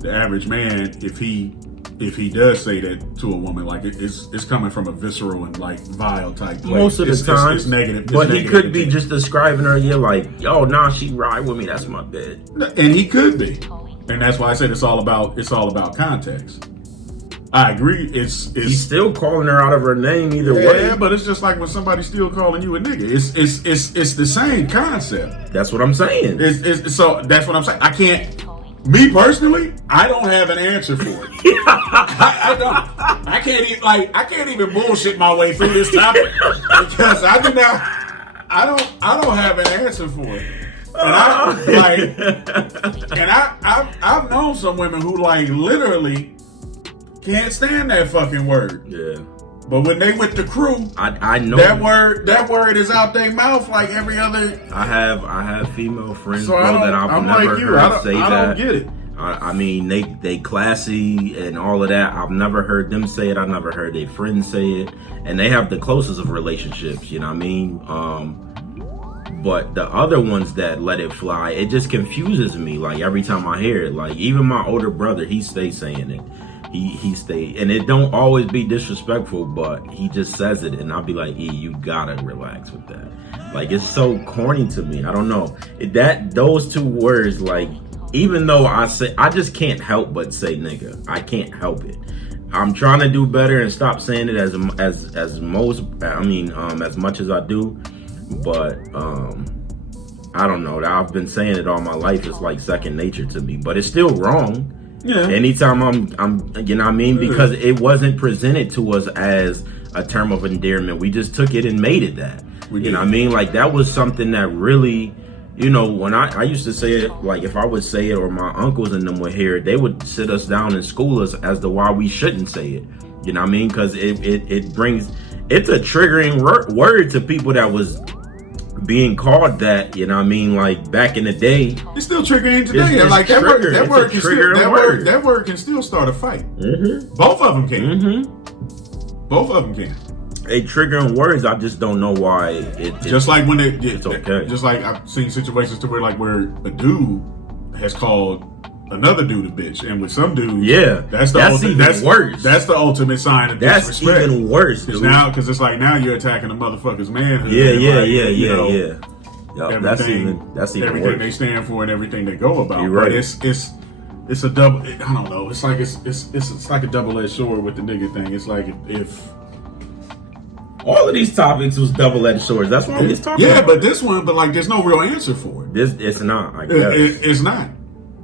The average man, if he does say that to a woman, like it's coming from a visceral and like vile type place. Most of the time, it's negative. But he could be just describing her. You're like, yo, nah, she ride with me. That's my bitch. And he could be, and that's why I said it's all about context. I agree. He's still calling her out of her name either way. Yeah, but it's just like when somebody's still calling you a nigga. It's the same concept. That's what I'm saying. So that's what I'm saying. I can't. Me personally, I don't have an answer for it. I don't. I can't even bullshit my way through this topic because I do not. I don't have an answer for it. And I've known some women who like literally can't stand that fucking word. Yeah. But when they with the crew, I know that word is out their mouth like every other. I have female friends, So bro, that I've never heard say that. I don't get it. I mean, they classy and all of that. I've never heard them say it. I've never heard their friends say it, and they have the closest of relationships. You know what I mean? But the other ones that let it fly, it just confuses me. Like every time I hear it, like even my older brother, he stays saying it. He stay, and it don't always be disrespectful, but he just says it, and I'll be like, E, you gotta relax with that. Like it's so corny to me. I don't know those two words. Like even though I just can't help but say nigga. I can't help it. I'm trying to do better and stop saying it as much as I do, but I don't know. I've been saying it all my life. It's like second nature to me, but it's still wrong. Yeah. Anytime I'm you know what I mean? Because it wasn't presented to us as a term of endearment. We just took it and made it that. You know what I mean? Like that was something that really, you know, when I used to say it, like if I would say it or my uncles and them would hear it, they would sit us down and school us as to why we shouldn't say it. You know what I mean? Because it brings, it's a triggering word to people that was being called that, you know what I mean, like back in the day. It's still triggering today. Like that word can still start a fight. Mm-hmm. Both of them can. Mm-hmm. Both of them can. A triggering words, I just don't know why it's just like when it's okay. Just like I've seen situations to where a dude has called another dude a bitch, and with some dudes, that's worse. That's the ultimate sign of disrespect. That's even worse. Because it's like now you're attacking a motherfucker's manhood. Yeah. That's even everything worse. They stand for and everything they go about. You're right. But it's a double. I don't know. It's like it's like a double-edged sword with the nigga thing. It's like if all of these topics was double-edged swords. That's what we was talking about. Yeah, but this one, there's no real answer for it. It's not. I guess it's not.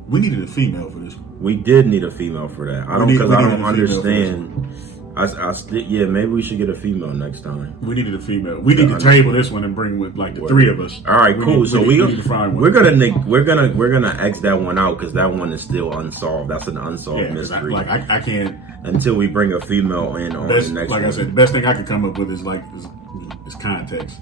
We needed a female for this one. We did need a female for that. I don't understand. Maybe we should get a female next time. We needed a female. We need to table this one and bring with like the three of us. All right, cool. We're gonna X that one out because that one is still unsolved. That's an unsolved mystery. I can't until we bring a female in on the next. Like one. I said, the best thing I could come up with is context.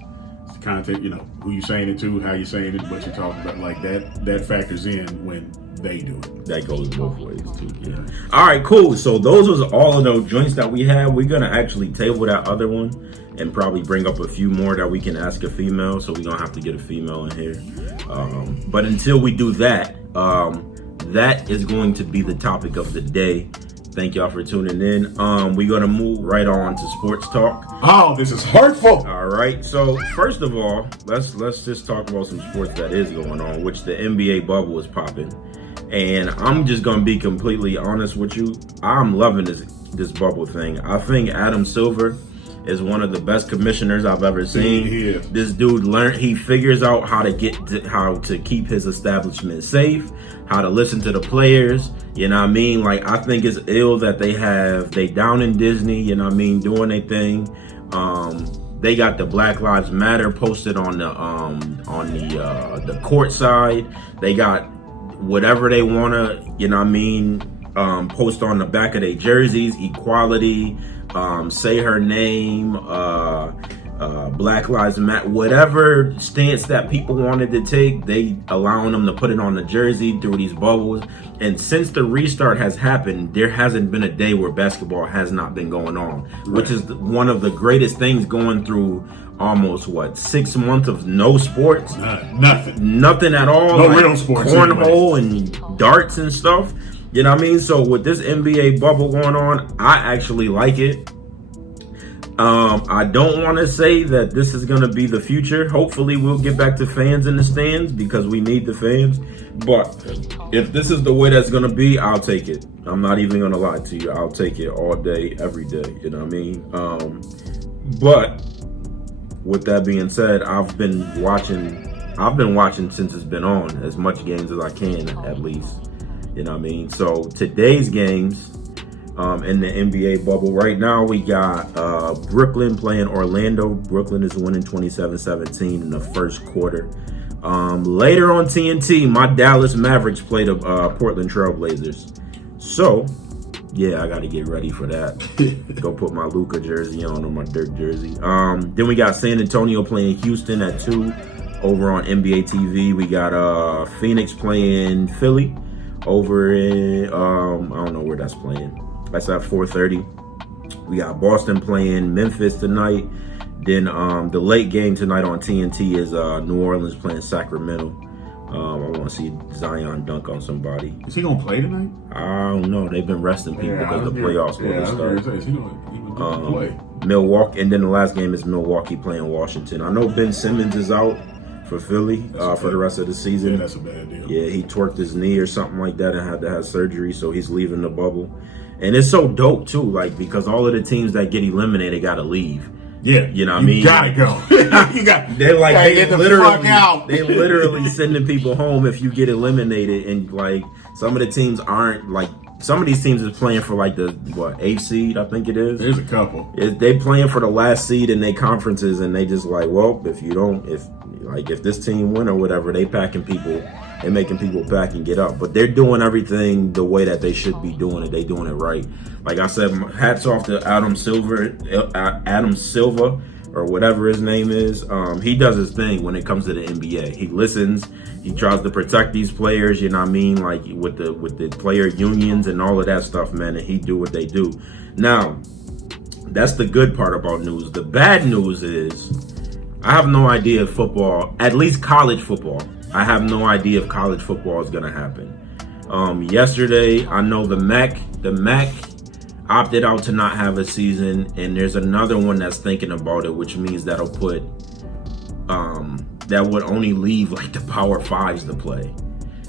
Content, you know, who you saying it to, how you saying it, what you're talking about, like that factors in when they do it. That goes both ways too. Yeah. All right, cool. So those was all of those joints that we had. We're gonna actually table that other one and probably bring up a few more that we can ask a female. So we're gonna have to get a female in here. But until we do that, that is going to be the topic of the day. Thank y'all for tuning in. We're gonna move right on to sports talk. Oh, this is hurtful. All right. So first of all, let's just talk about some sports that is going on, which the NBA bubble is popping. And I'm just gonna be completely honest with you. I'm loving this bubble thing. I think Adam Silver is one of the best commissioners I've ever seen. Yeah. This dude he figures out how to keep his establishment safe, how to listen to the players. You know what I mean? Like, I think it's ill that they down in Disney, you know what I mean, doing their thing. They got the Black Lives Matter posted on the court side. They got whatever they wanna, you know what I mean, post on the back of their jerseys, equality, say her name, Black Lives Matter, whatever stance that people wanted to take, they allowing them to put it on the jersey through these bubbles. And since the restart has happened, there hasn't been a day where basketball has not been going on, which is one of the greatest things going through almost 6 months of no sports, nothing at all, no real sports, cornhole and darts and stuff. You know what I mean? So with this NBA bubble going on, I actually like it. I don't want to say that this is going to be the future. Hopefully we'll get back to fans in the stands because we need the fans. But if this is the way that's going to be, I'll take it. I'm not even going to lie to you. I'll take it all day, every day. You know what I mean? But with that being said, I've been watching since it's been on, as much games as I can, at least. You know what I mean? So today's games in the NBA bubble, right now we got Brooklyn playing Orlando. Brooklyn is winning 27-17 in the first quarter. Later on TNT, my Dallas Mavericks play the Portland Trailblazers. So, yeah, I got to get ready for that. Go put my Luka jersey on, or my Dirk jersey. Then we got San Antonio playing Houston at 2 over on NBA TV. We got Phoenix playing Philly over in, I don't know where that's playing. That's at 4:30. We got Boston playing Memphis tonight. Then the late game tonight on TNT is New Orleans playing Sacramento. I want to see Zion dunk on somebody. Is he going to play tonight? I don't know. They've been resting people because the playoffs going to start. Is he going to play? Milwaukee, and then the last game is Milwaukee playing Washington. I know Ben Simmons is out for Philly for the rest of the season. Yeah, that's a bad deal. Yeah, he twerked his knee or something like that and had to have surgery, so he's leaving the bubble. And it's so dope too, like, because all of the teams that get eliminated got to leave. Yeah, you know what I mean? You gotta go. They're like, they get the fuck out. They literally sending people home if you get eliminated. And like, some of the teams aren't, like, some of these teams is playing for like the 8th seed, I think it is. There's a couple. They playing for the last seed in their conferences, and they just like, well, if this team win or whatever, they packing people. They're making people pack and get up. But they're doing everything the way that they should be doing it. They doing it right. Like I said, hats off to Adam Silver, or whatever his name is. He does his thing when it comes to the NBA. He listens. He tries to protect these players, you know what I mean? Like with the player unions and all of that stuff, man. And he do what they do. Now, that's the good part about news. The bad news is I have no idea if football, at least college football, I have no idea if college football is going to happen. Yesterday, I know the MAC opted out to not have a season, and there's another one that's thinking about it, which means that'll put, that would only leave like the Power Fives to play.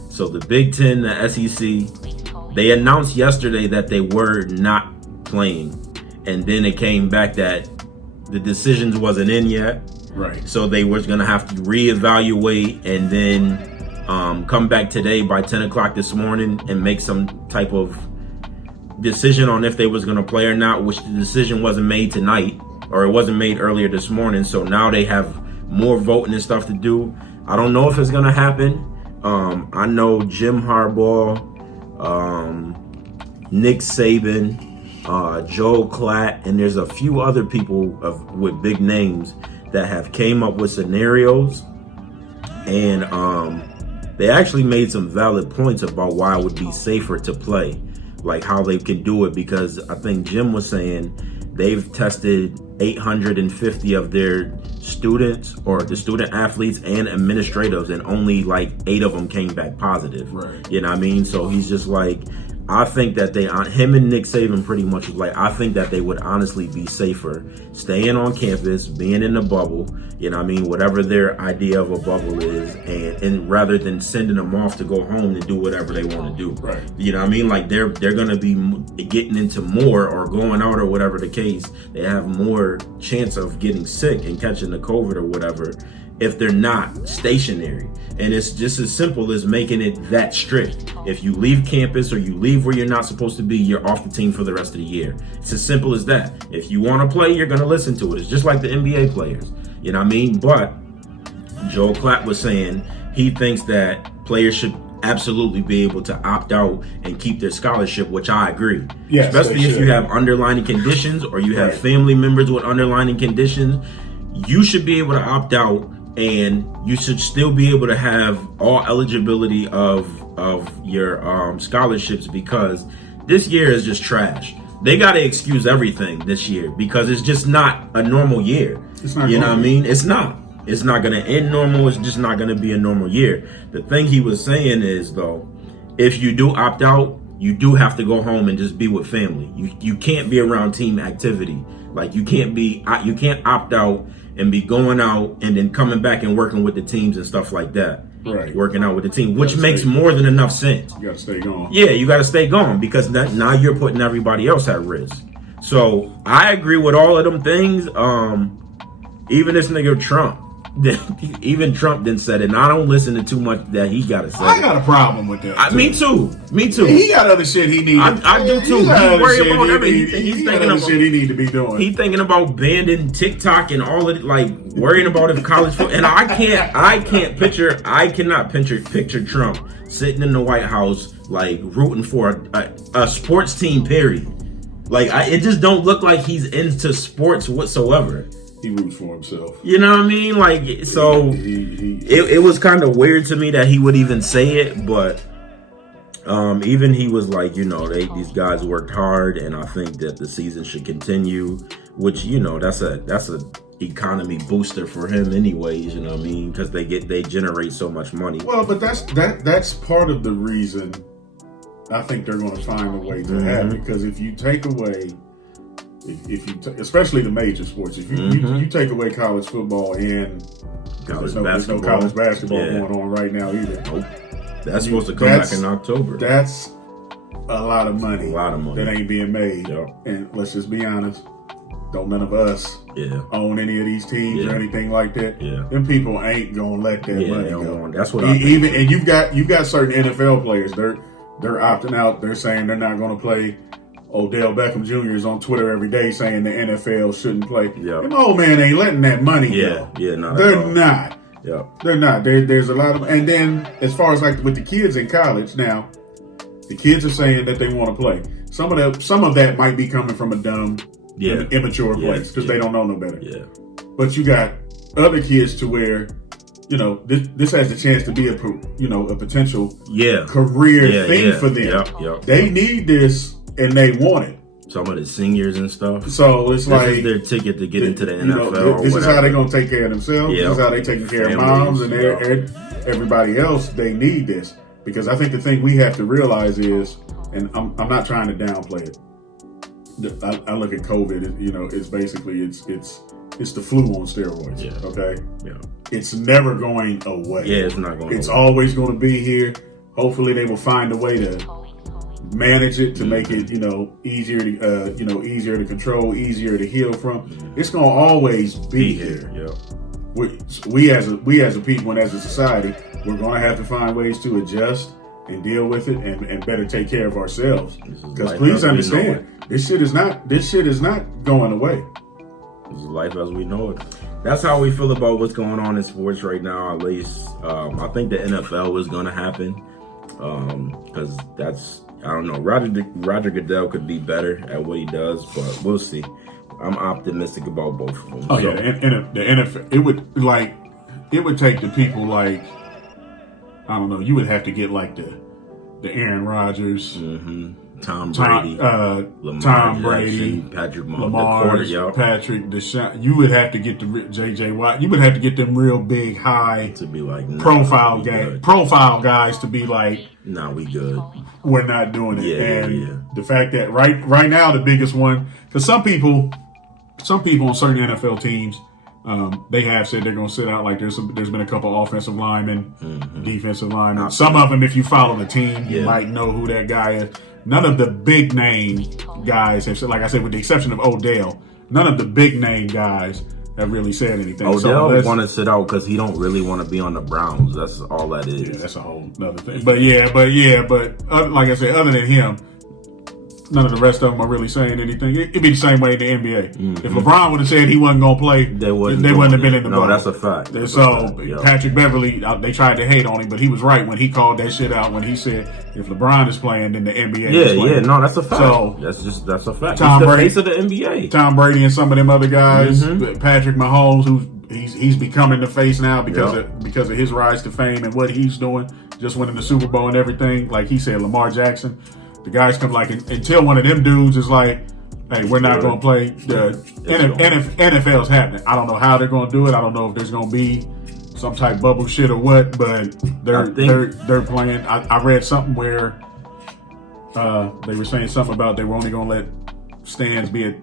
So the Big Ten, the SEC, they announced yesterday that they were not playing, and then it came back that the decisions wasn't in yet. Right. So they was going to have to reevaluate and then come back today by 10 o'clock this morning and make some type of decision on if they was going to play or not, which the decision wasn't made tonight, or it wasn't made earlier this morning. So now they have more voting and stuff to do. I don't know if it's going to happen. I know Jim Harbaugh, Nick Saban, Joel Klatt, and there's a few other people with big names that have came up with scenarios, and they actually made some valid points about why it would be safer to play. like how they can do it, because I think Jim was saying they've tested 850 of their students, or the student athletes and administrators, and only like 8 of them came back positive. Right. You know what I mean? So he's just like, I think that him and Nick Saban pretty much was like, I think that they would honestly be safer staying on campus, being in the bubble, you know what I mean, whatever their idea of a bubble is, and rather than sending them off to go home to do whatever they want to do. Right. You know what I mean? Like they're going to be getting into more, or going out, or whatever the case. They have more chance of getting sick and catching the COVID or whatever if they're not stationary. And it's just as simple as making it that strict. If you leave campus, or you leave where you're not supposed to be, you're off the team for the rest of the year. It's as simple as that. If you want to play, you're going to listen to it. It's just like the NBA players. You know what I mean? But Joel Klatt was saying he thinks that players should absolutely be able to opt out and keep their scholarship, which I agree. Yes, especially if you have underlying conditions, or you have Right. family members with underlying conditions. You should be able to opt out, and you should still be able to have all eligibility of your scholarships, because this year is just trash. They got to excuse everything this year, because it's just not a normal year. It's not. You know what I mean? It's not. It's not going to end normal. It's just not going to be a normal year. The thing he was saying is, though, if you do opt out, you do have to go home and just be with family. You can't be around team activity. Like you can't opt out and be going out and then coming back and working with the teams and stuff like that. Right. Working out with the team, which makes more than enough sense. You got to stay gone. Yeah, you got to stay gone, because now you're putting everybody else at risk. So I agree with all of them things. Even this nigga Trump, even Trump didn't said it, and I don't listen to too much that he got to say. I got a problem with that. Me too. He got other shit he needs. I do too. He worry about everything. He's got thinking other about shit he need to be doing. He thinking about banning TikTok and all of it, like worrying about if college football. And I cannot picture Trump sitting in the White House like rooting for a sports team. Period. Like it just don't look like he's into sports whatsoever. He roots for himself. You know what I mean? Like, so it was kind of weird to me that he would even say it, but even he was like, you know, these guys worked hard, and I think that the season should continue, which, you know, that's a economy booster for him anyways, you know what I mean? Because they generate so much money. Well, but that's part of the reason I think they're going to find a way to have it, because if you take away, especially the major sports, if you take away college football, and there's no college basketball going on right now either. Nope. That's supposed to come back in October. That's a lot of money. A lot of money that ain't being made. Yep. And let's just be honest, don't none of us own any of these teams or anything like that. Yeah. Them people ain't gonna let that money go. That's what I think. And you've got certain NFL players. They're opting out. They're saying they're not going to play. Odell Beckham Jr. is on Twitter every day saying the NFL shouldn't play. Yeah. Them old man ain't letting that money go. Yeah, not They're at all. not. Yeah. They're not. There's a lot of, and then as far as like with the kids in college now, the kids are saying that they want to play. Some of that might be coming from a dumb, immature place because they don't know no better. Yeah. But you got other kids to where, you know, this has the chance to be a potential career thing for them. Yep. They need this and they want it. Some of the seniors and stuff. So it's this is their ticket to get into the NFL. This is how they're going to take care of themselves. Yep. This is how they're taking care of moms and everybody else. They need this because I think the thing we have to realize is, and I'm not trying to downplay it. I look at COVID. You know, it's basically it's the flu on steroids. Yeah. Okay. Yeah. It's never going away. Yeah, it's not going. It's always going to be here. Hopefully, they will find a way to manage it to make it, easier to, easier to control, easier to heal from. It's going to always be here. Yeah. We as a people and as a society, we're going to have to find ways to adjust and deal with it and better take care of ourselves. Because please understand, this shit is not going away. This is life as we know it. That's how we feel about what's going on in sports right now. At least I think the NFL is going to happen because I don't know. Roger Goodell could be better at what he does, but we'll see. I'm optimistic about both of them. Oh yeah, and the NFL, it would take the people like, I don't know. You would have to get like the Aaron Rodgers, Tom Brady, Lamar Tom Brady, Jackson, Patrick Mahomes, Lamar, Patrick, Deshaun. You would have to get the J.J. Watt. You would have to get them real big, high to be like profile guys to be like, nah, we good. We're not doing it. Yeah. The fact that right now the biggest one, because some people on certain NFL teams, they have said they're going to sit out. Like there's been a couple offensive linemen, defensive linemen. Some of them, if you follow the team, you might know who that guy is. None of the big name guys have said, like I said, with the exception of Odell, none of the big name guys have really said anything. Odell want to sit out because he don't really want to be on the Browns. That's all that is. Yeah, that's a whole other thing. But like I said, other than him, none of the rest of them are really saying anything. It'd be the same way in the NBA. If LeBron would have said he wasn't going to play, they wouldn't have been in the bubble. No, that's a fact. Patrick Beverly, they tried to hate on him, but he was right when he called that shit out when he said, if LeBron is playing, then the NBA is playing. Yeah, no, that's a fact. So, that's a fact. He's the face of the NBA. Tom Brady and some of them other guys, Patrick Mahomes, he's becoming the face now because of his rise to fame and what he's doing, just winning the Super Bowl and everything. Like he said, Lamar Jackson. The guys come like until one of them dudes is like, hey, we're not going to play. The NFL's happening. I don't know how they're going to do it. I don't know if there's going to be some type of bubble shit or what, but they're playing. I read something where they were saying something about they were only going to let stands be at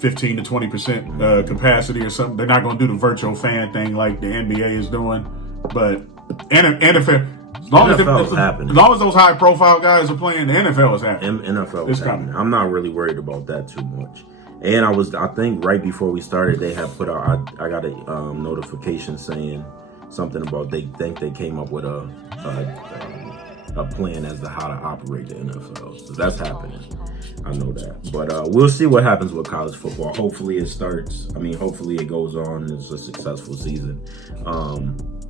15 to 20% capacity or something. They're not going to do the virtual fan thing like the NBA is doing, but NFL. As long as those high profile guys are playing, the NFL is happening. NFL is happening. I'm not really worried about that too much. And I think right before we started, they have put out. I got a notification saying something about they think they came up with a plan as to how to operate the NFL. So that's happening. I know that. But we'll see what happens with college football. Hopefully it starts. Hopefully it goes on and it's a successful season.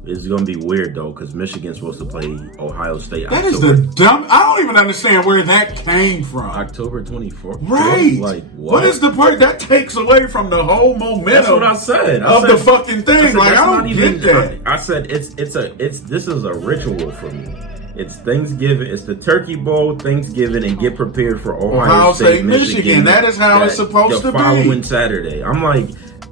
It's going to be weird, though, because Michigan's supposed to play Ohio State. That is the dumb... I don't even understand where that came from. October 24th. Right. Like, what is the part that takes away from the whole momentum? That's what I said. The fucking thing. I don't get that. I said this is a ritual for me. It's Thanksgiving. It's the Turkey Bowl, Thanksgiving, and get prepared for Ohio State, Michigan. That is how it's supposed to be. The following Saturday. I'm like...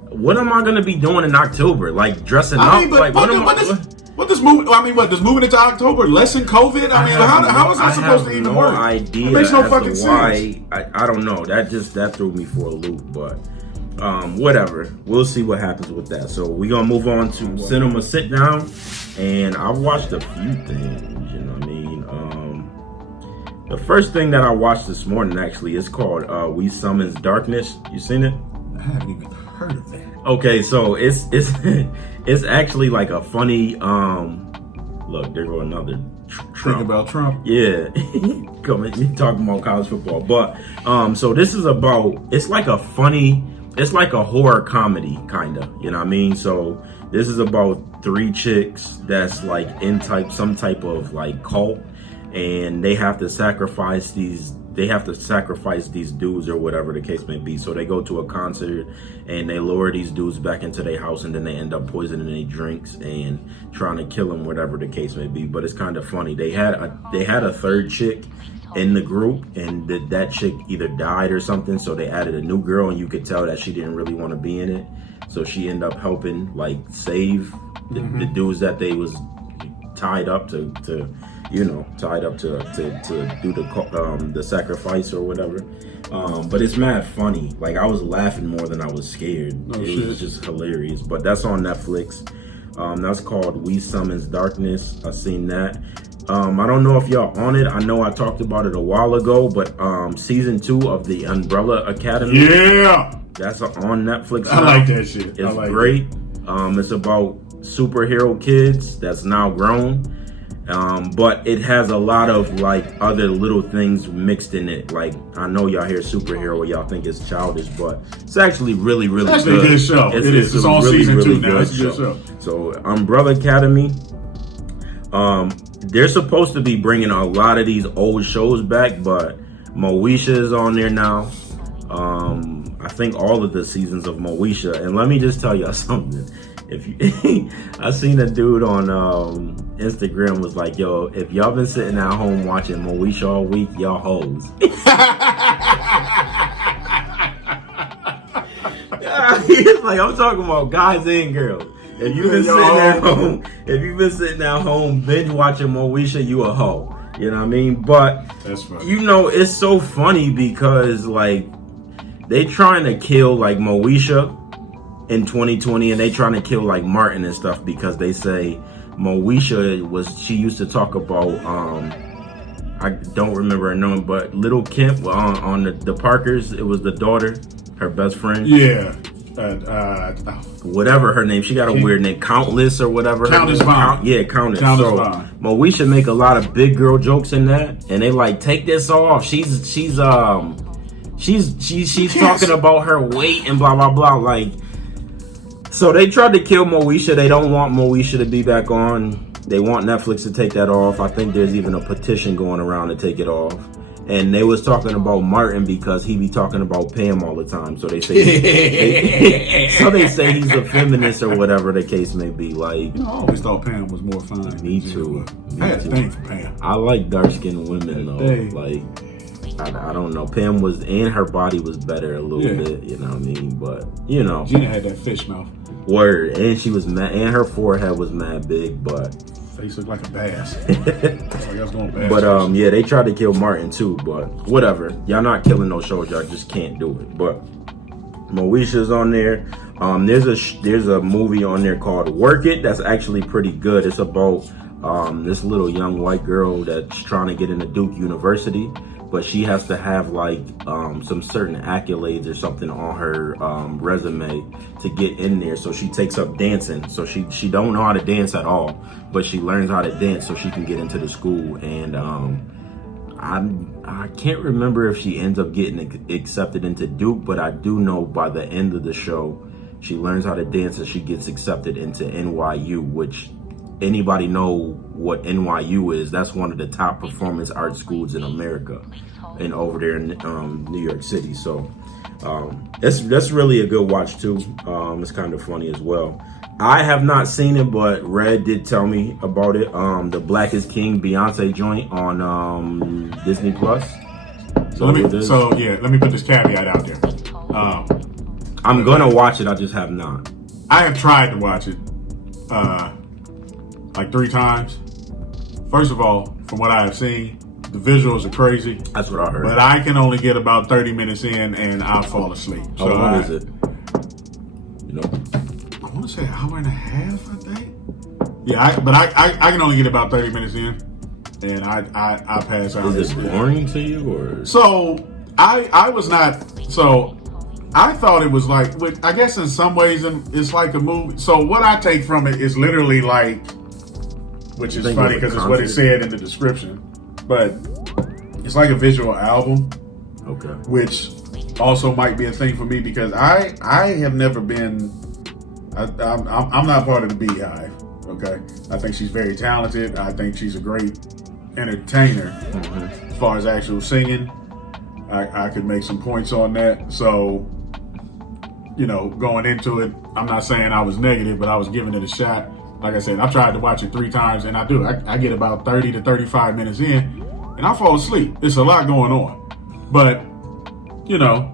What am I going to be doing in October? Like dressing up? Like does moving into October lessen COVID? How is that supposed to even work? I have no idea. It makes no fucking sense. I don't know. That threw me for a loop. But whatever. We'll see what happens with that. So we're gonna move on to Cinema Sit Down, and I've watched a few things. You know what I mean? The first thing that I watched this morning actually is called We Summons Darkness. You seen it? I haven't even heard of that. Okay, so it's it's actually like a funny look, there go another Trump. Think about Trump. Yeah. Coming talking about college football. But so this is about it's like a horror comedy kinda, you know what I mean? So this is about 3 chicks that's like in some type of like cult, and they have to sacrifice these dudes or whatever the case may be. So they go to a concert and they lure these dudes back into their house, and then they end up poisoning their drinks and trying to kill them, whatever the case may be. But it's kind of funny. They had a third chick in the group, and that chick either died or something. So they added a new girl, and you could tell that she didn't really want to be in it. So she ended up helping like save the dudes that they was tied up to do the sacrifice or whatever. But it's mad funny. Like I was laughing more than I was scared. It was just hilarious. But that's on Netflix. That's called We Summons Darkness. I've seen that. I don't know if y'all on it. I know I talked about it a while ago, but season 2 of the Umbrella Academy. Yeah, that's on Netflix. I like that shit. It's great. It's about superhero kids that's now grown. But it has a lot of like other little things mixed in it. Like I know y'all hear superhero, y'all think it's childish, but it's actually really, really good. It's a good show. It's on really, season 2 now. It's a good show. So Umbrella Academy. They're supposed to be bringing a lot of these old shows back, but Moesha is on there now. I think all of the seasons of Moesha. And let me just tell y'all something. If you, I seen a dude on Instagram was like, yo, if y'all been sitting at home watching Moesha all week, y'all hoes. He's like, I'm talking about guys and girls. If you've been sitting at home, binge watching Moesha, you a hoe. You know what I mean? But that's funny. You know, it's so funny because like they trying to kill like Moesha in 2020, and they trying to kill like Martin and stuff because they say Moesha she used to talk about I don't remember her name, but Little Kim on the Parkers. It was the daughter, her best friend. Yeah. Whatever her name, she got a weird name, Countless or whatever. Countess Vaughn. Countess. Countess So Vaughn. Moesha make a lot of big girl jokes in that, and they like take this off. She's talking about her weight and blah blah blah. Like, so they tried to kill Moesha. They don't want Moesha to be back on. They want Netflix to take that off. I think there's even a petition going around to take it off. And they was talking about Martin because he be talking about Pam all the time. So they say, they say he's a feminist or whatever the case may be. Like, I always thought Pam was more fun. Me too. I had a thing for Pam. I like dark skinned women though. Hey. Like, I don't know. Pam was, and her body was better a little bit. You know what I mean? But you know, Gina had that fish mouth. Word, and she was mad, and her forehead was mad big, but. Face looked like a bass. Like I was going bass. But yeah, they tried to kill Martin too, but whatever. Y'all not killing no shows, y'all just can't do it. But Moesha's on there. There's a movie on there called Work It that's actually pretty good. It's about this little young white girl that's trying to get into Duke University, but she has to have like some certain accolades or something on her resume to get in there. So she takes up dancing. So she don't know how to dance at all, but she learns how to dance so she can get into the school. And I can't remember if she ends up getting accepted into Duke, but I do know by the end of the show, she learns how to dance and she gets accepted into NYU, which anybody know what NYU is? That's one of the top performance art schools in America, and over there in New York City. So that's really a good watch too. It's kind of funny as well. I have not seen it, but Red did tell me about it. The Black is King Beyonce joint on Disney Plus. So let me put this caveat out there. I'm gonna watch it. I just have not. I have tried to watch it like 3 times. First of all, from what I have seen, the visuals are crazy. That's what I heard. But I can only get about 30 minutes in and I'll fall asleep. So how long is it? You know, I want to say an hour and a half, I think. Yeah, but I can only get about 30 minutes in, and I pass out. Is it boring to you, or? So I was not. So I thought it was like, I guess in some ways it's like a movie. So what I take from it is literally like, which is funny because it's what it said in the description, but it's like a visual album. Okay. Which also might be a thing for me because I have never been. I'm not part of the Beehive. Okay, I think she's very talented. I think she's a great entertainer. Mm-hmm. As far as actual singing, I could make some points on that. So, you know, going into it, I'm not saying I was negative, but I was giving it a shot. Like I said, I've tried to watch it 3 times, and I do. I get about 30 to 35 minutes in, and I fall asleep. It's a lot going on. But, you know,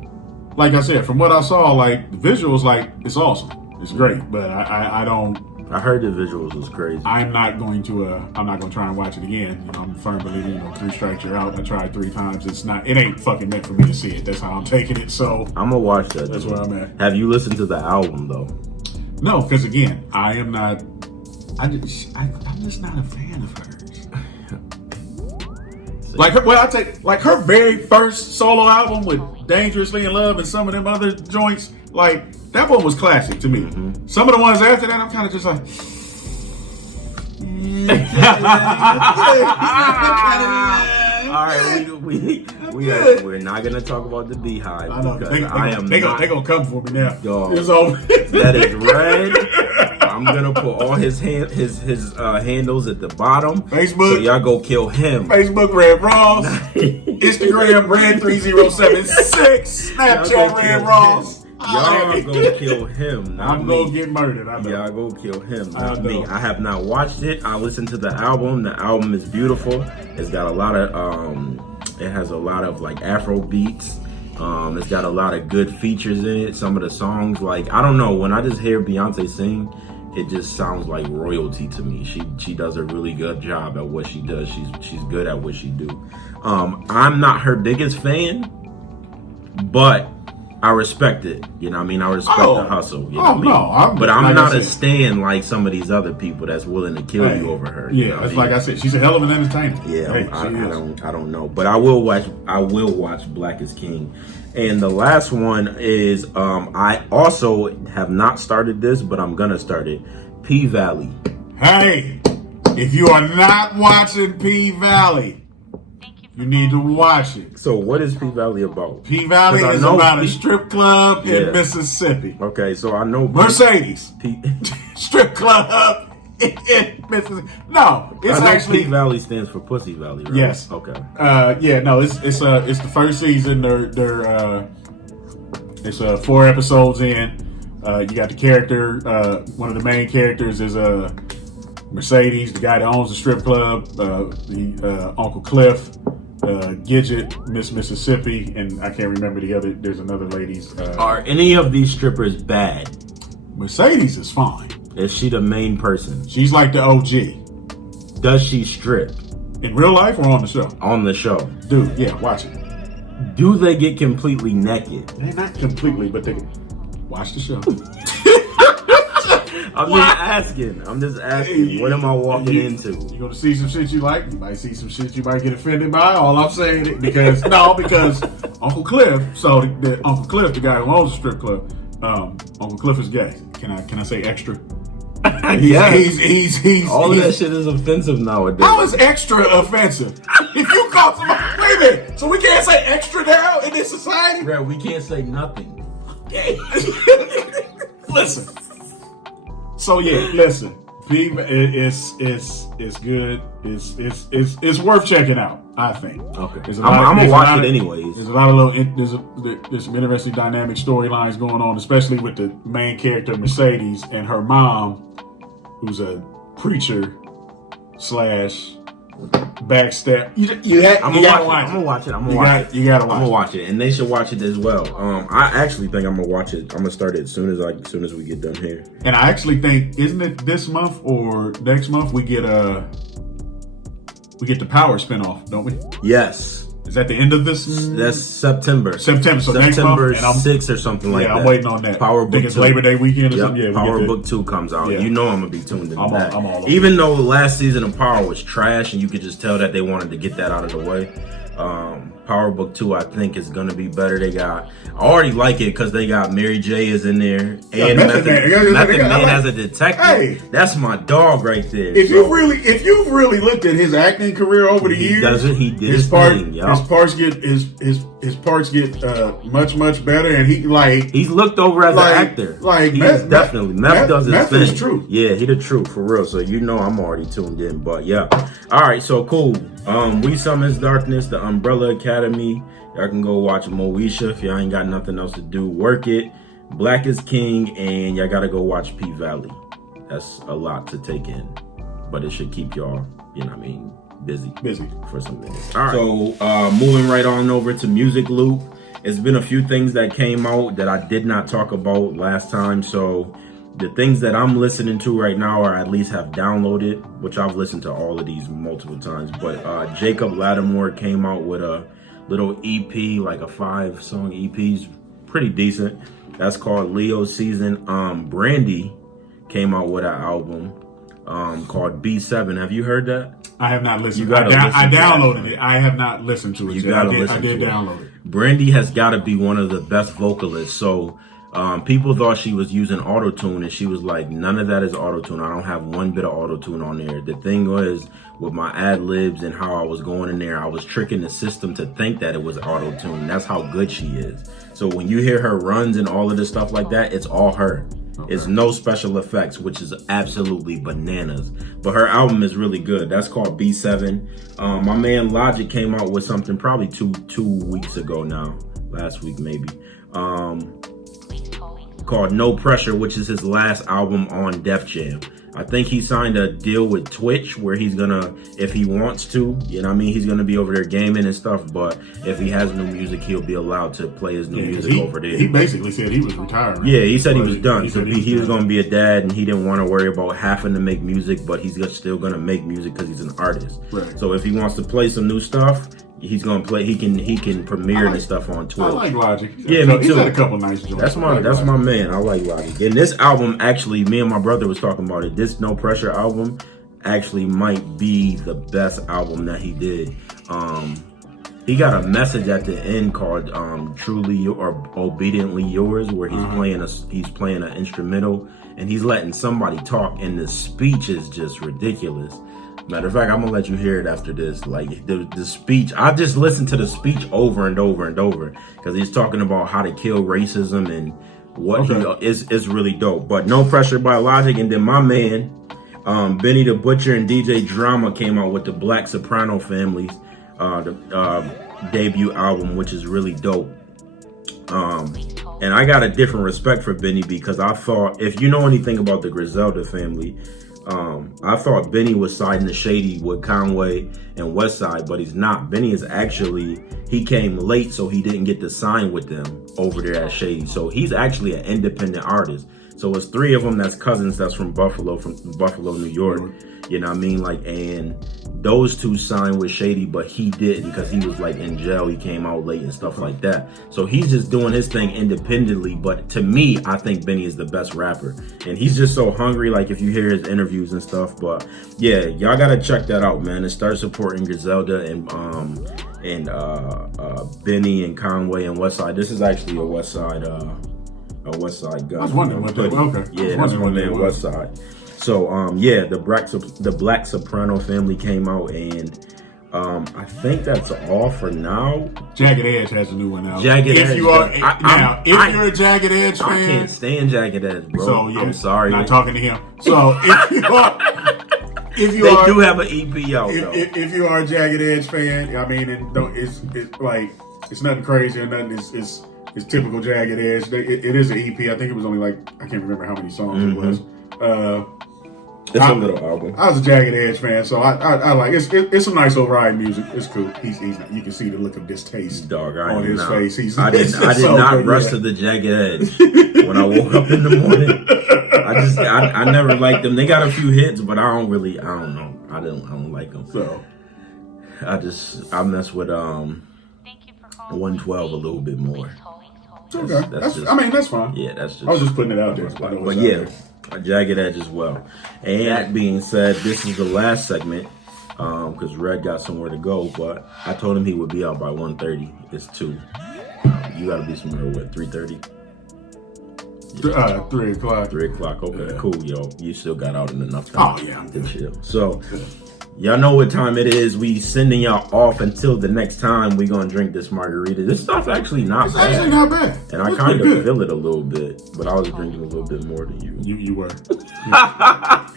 like I said, from what I saw, like, the visuals, like, it's awesome. It's great, but I don't. I heard the visuals was crazy. I'm not going to try and watch it again. You know, I'm a firm believer, 3 strikes you're out. I tried 3 times. It ain't fucking meant for me to see it. That's how I'm taking it. So I'm gonna watch that. That's where I'm at. Have you listened to the album though? No, because again, I am not. I'm just not a fan of hers. Like, her very first solo album with Dangerously in Love and some of them other joints, like, that one was classic to me. Mm-hmm. Some of the ones after that, I'm kind of just like, all right, we're not gonna talk about the Beehive. I know because they gonna come for me now. Dog, it's over. That is Red. I'm gonna put all his handles at the bottom. Facebook, so y'all go kill him. Facebook Red Ross, Instagram Red 3076, Snapchat Red Ross. Y'all go kill him, not I'm me. gonna get murdered. I know. Y'all go kill him, I not me. know. I have not watched it. I listened to the album. The album is beautiful. It's got a lot of it has a lot of like Afro beats. It's got a lot of good features in it. Some of the songs, like, I don't know, when I just hear Beyonce sing, it just sounds like royalty to me. She does a really good job at what she does. She's good at what she do. I'm not her biggest fan, but I respect it. You know what I mean? I respect the hustle. You know what I mean? No, but I'm like not a stan like some of these other people that's willing to kill you over her. Yeah, it's like I said, she's a hell of an entertainer. Yeah, Hey, I don't know, but I will watch Black is King. And the last one is I also have not started this, but I'm gonna start it. P Valley. Hey, if you are not watching P Valley, you need to watch it. So what is P Valley about? P Valley 'Cause I is know about a P- strip club Yeah. in Mississippi. Okay, so I know Mercedes P. strip club in Mississippi. No, it's I know actually P Valley stands for Pussy Valley, right? Yes. Okay. It's the first season. It's 4 episodes in. You got the character. One of the main characters is Mercedes, the guy that owns the strip club. Uncle Cliff, Gidget, Miss Mississippi, and I can't remember the other. There's another lady's. Are any of these strippers bad? Mercedes is fine. Is she the main person? She's like the OG Does she strip in real life or on the show. on the show? Dude, yeah, watch it. Do they get completely naked? They're not completely, but they watch the show. I'm just asking. What am I walking into? You're gonna see some shit you like. You might see some shit you might get offended by. All I'm saying is because Uncle Cliff. So the Uncle Cliff, the guy who owns the strip club, Uncle Cliff is gay. Can I say extra? He's All of that shit is offensive nowadays. How is extra offensive? If you call somebody, wait a minute. So we can't say extra now in this society? Right, we can't say nothing. Listen. So yeah, listen. It's good. It's worth checking out. I think. Okay, There's a I'm gonna watch it of, anyways. There's a lot of there's some interesting dynamic storylines going on, especially with the main character Mercedes and her mom, who's a preacher / backstab. I'm gonna watch it. You gotta watch it. I'm gonna watch it, and they should watch it as well. I actually think I'm gonna watch it. I'm gonna start it as soon as we get done here. And I actually think, isn't it this month or next month we get the Power spinoff, don't we? Yes, Is that the end of this? that's September. So next month, September and I'm 6th or something like that. I'm waiting on that. Power I think Book it's 2. Labor Day weekend or Yep, something. Yeah, Power Book 2 comes out. Yeah. You know I'm gonna be tuned into that. I'm all over Even though the last season of Power was trash, and you could just tell that they wanted to get that out of the way. Power Book 2, I think, is gonna be better. I already like it because they got Mary J is in there and Method Man as a detective. Hey. That's my dog right there. If you've really looked at his acting career over the years, he did his thing, yo. his parts get much better, and he's looked over as an actor. Like Meth does his Meth thing. is true. Yeah, he the truth for real. So you know I'm already tuned in. But yeah, all right. So cool. We Summons Darkness, the Umbrella Academy. Y'all can go watch Moesha if y'all ain't got nothing else to do. Work It, Black is King, and y'all gotta go watch P Valley. That's a lot to take in, but it should keep y'all, busy for some minutes. All right. So moving right on over to Music Loop. It's been a few things that came out that I did not talk about last time. So the things that I'm listening to right now, or at least have downloaded, which I've listened to all of these multiple times, but Jacob Lattimore came out with a little EP, like a 5-song EP, pretty decent. That's called Leo Season. Brandy came out with an album called B7. Have you heard that? I have not listened. You gotta I listen to downloaded that. it. I have not listened to it. You yet. gotta I listen did to it. download it. Brandy has got to be one of the best vocalists. So people thought she was using auto-tune, and she was like, none of that is auto-tune. I don't have one bit of auto-tune on there. The thing was, with my ad-libs and how I was going in there, I was tricking the system to think that it was auto-tune. That's how good she is. So when you hear her runs and all of this stuff like that, it's all her. Okay. It's no special effects, which is absolutely bananas. But her album is really good. That's called B7. My man Logic came out with something probably two weeks ago now. Last week maybe. called No Pressure, which is his last album on Def Jam. I think he signed a deal with Twitch where he's gonna, if he wants to, you know what I mean, he's gonna be over there gaming and stuff, but if he has new music, he'll be allowed to play his new music over there. He basically said he was retiring. Yeah, he said he was done. He was gonna be a dad, and he didn't want to worry about having to make music, but he's still gonna make music because he's an artist. Right. So if he wants to play some new stuff, he's gonna play. He can premiere and stuff on Twitch. I like Logic. Yeah, me too. He's had a couple nice joints. That's my man. I like Logic. And this album, actually, me and my brother was talking about it. This No Pressure album actually might be the best album that he did. He got a message at the end called "Truly or Obediently Yours," where he's playing an instrumental and he's letting somebody talk, and the speech is just ridiculous. Matter of fact, I'm gonna let you hear it after this. Like the speech, I just listened to the speech over and over and over because he's talking about how to kill racism and what is really dope. But No Pressure by Logic, and then my man Benny the Butcher and DJ Drama came out with the Black Soprano Family's debut album, which is really dope. And I got a different respect for Benny because I thought, if you know anything about the Griselda family, I thought Benny was siding the shady with Conway and Westside, but he's not. Benny is actually, he came late, so he didn't get to sign with them over there at Shady. So he's actually an independent artist. So it's three of them that's cousins that's from Buffalo, New York. You know what I mean? Like, and those two signed with Shady, but he didn't because he was like in jail. He came out late and stuff like that. So he's just doing his thing independently. But to me, I think Benny is the best rapper. And he's just so hungry, like if you hear his interviews and stuff. But yeah, y'all gotta check that out, man. And start supporting Griselda and Benny and Conway and Westside. This is actually a Westside guy. I was wondering what that was. Okay. Yeah, that's my man Westside. So yeah, the Black Soprano Family came out, and I think that's all for now. Jagged Edge has a new one out. Jagged Edge. If you're a Jagged Edge fan, I can't stand Jagged Edge, bro. So yeah, I'm sorry. Not talking to him. So if you they do have an EP out. If you are a Jagged Edge fan, I mean, it's like it's nothing crazy or nothing. It's typical Jagged Edge. It is an EP. I think it was only like, I can't remember how many songs it was. It's a little album. I was a Jagged Edge fan, so I like it's some nice override music. It's cool. He's you can see the look of distaste on his face. I did not rush to the Jagged Edge when I woke up in the morning. I never liked them. They got a few hits, but I don't know. I don't like them. So I mess with 112 a little bit more. Okay. That's fine. Yeah, that's just. I was just putting it out there. But yeah, a Jagged Edge as well. And that being said, this is the last segment because Red got somewhere to go. But I told him he would be out by 1:30. It's 2. You got to be somewhere with 3:30. 3 o'clock. 3 o'clock. Okay, cool, yo. You still got out in enough time. Oh yeah, to chill. So. Y'all know what time it is. We sending y'all off until the next time we gonna drink this margarita. This stuff actually not bad. It's actually not bad. And I kind of feel it a little bit, but I was drinking a little bit more than you. You were.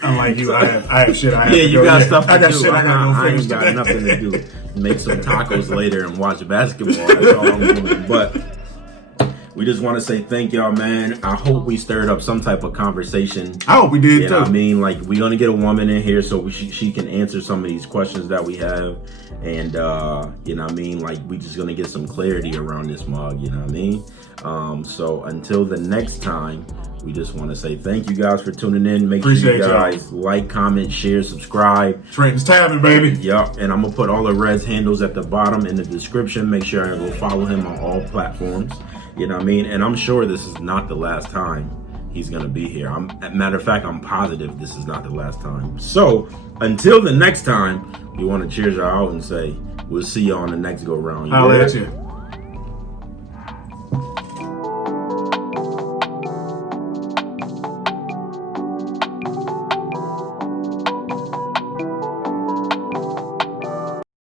Unlike you, I have shit. I have you got stuff to do. I got shit. I ain't got nothing to do. Make some tacos later and watch basketball. That's all I'm doing. But we just want to say thank y'all, man. I hope we stirred up some type of conversation. I hope we did, you know what I mean? Like, we're going to get a woman in here so she can answer some of these questions that we have. And, you know what I mean? Like, we just going to get some clarity around this mug, you know what I mean? So until the next time, we just want to say thank you guys for tuning in. Make sure you guys like, comment, share, subscribe. Trenton's Tavern, baby. Yup. And I'm going to put all of Red's handles at the bottom in the description. Make sure I go follow him on all platforms. You know what I mean? And I'm sure this is not the last time he's going to be here. Matter of fact, I'm positive this is not the last time. So until the next time, we want to cheers y'all out and say, we'll see you on the next go round. Holla at you.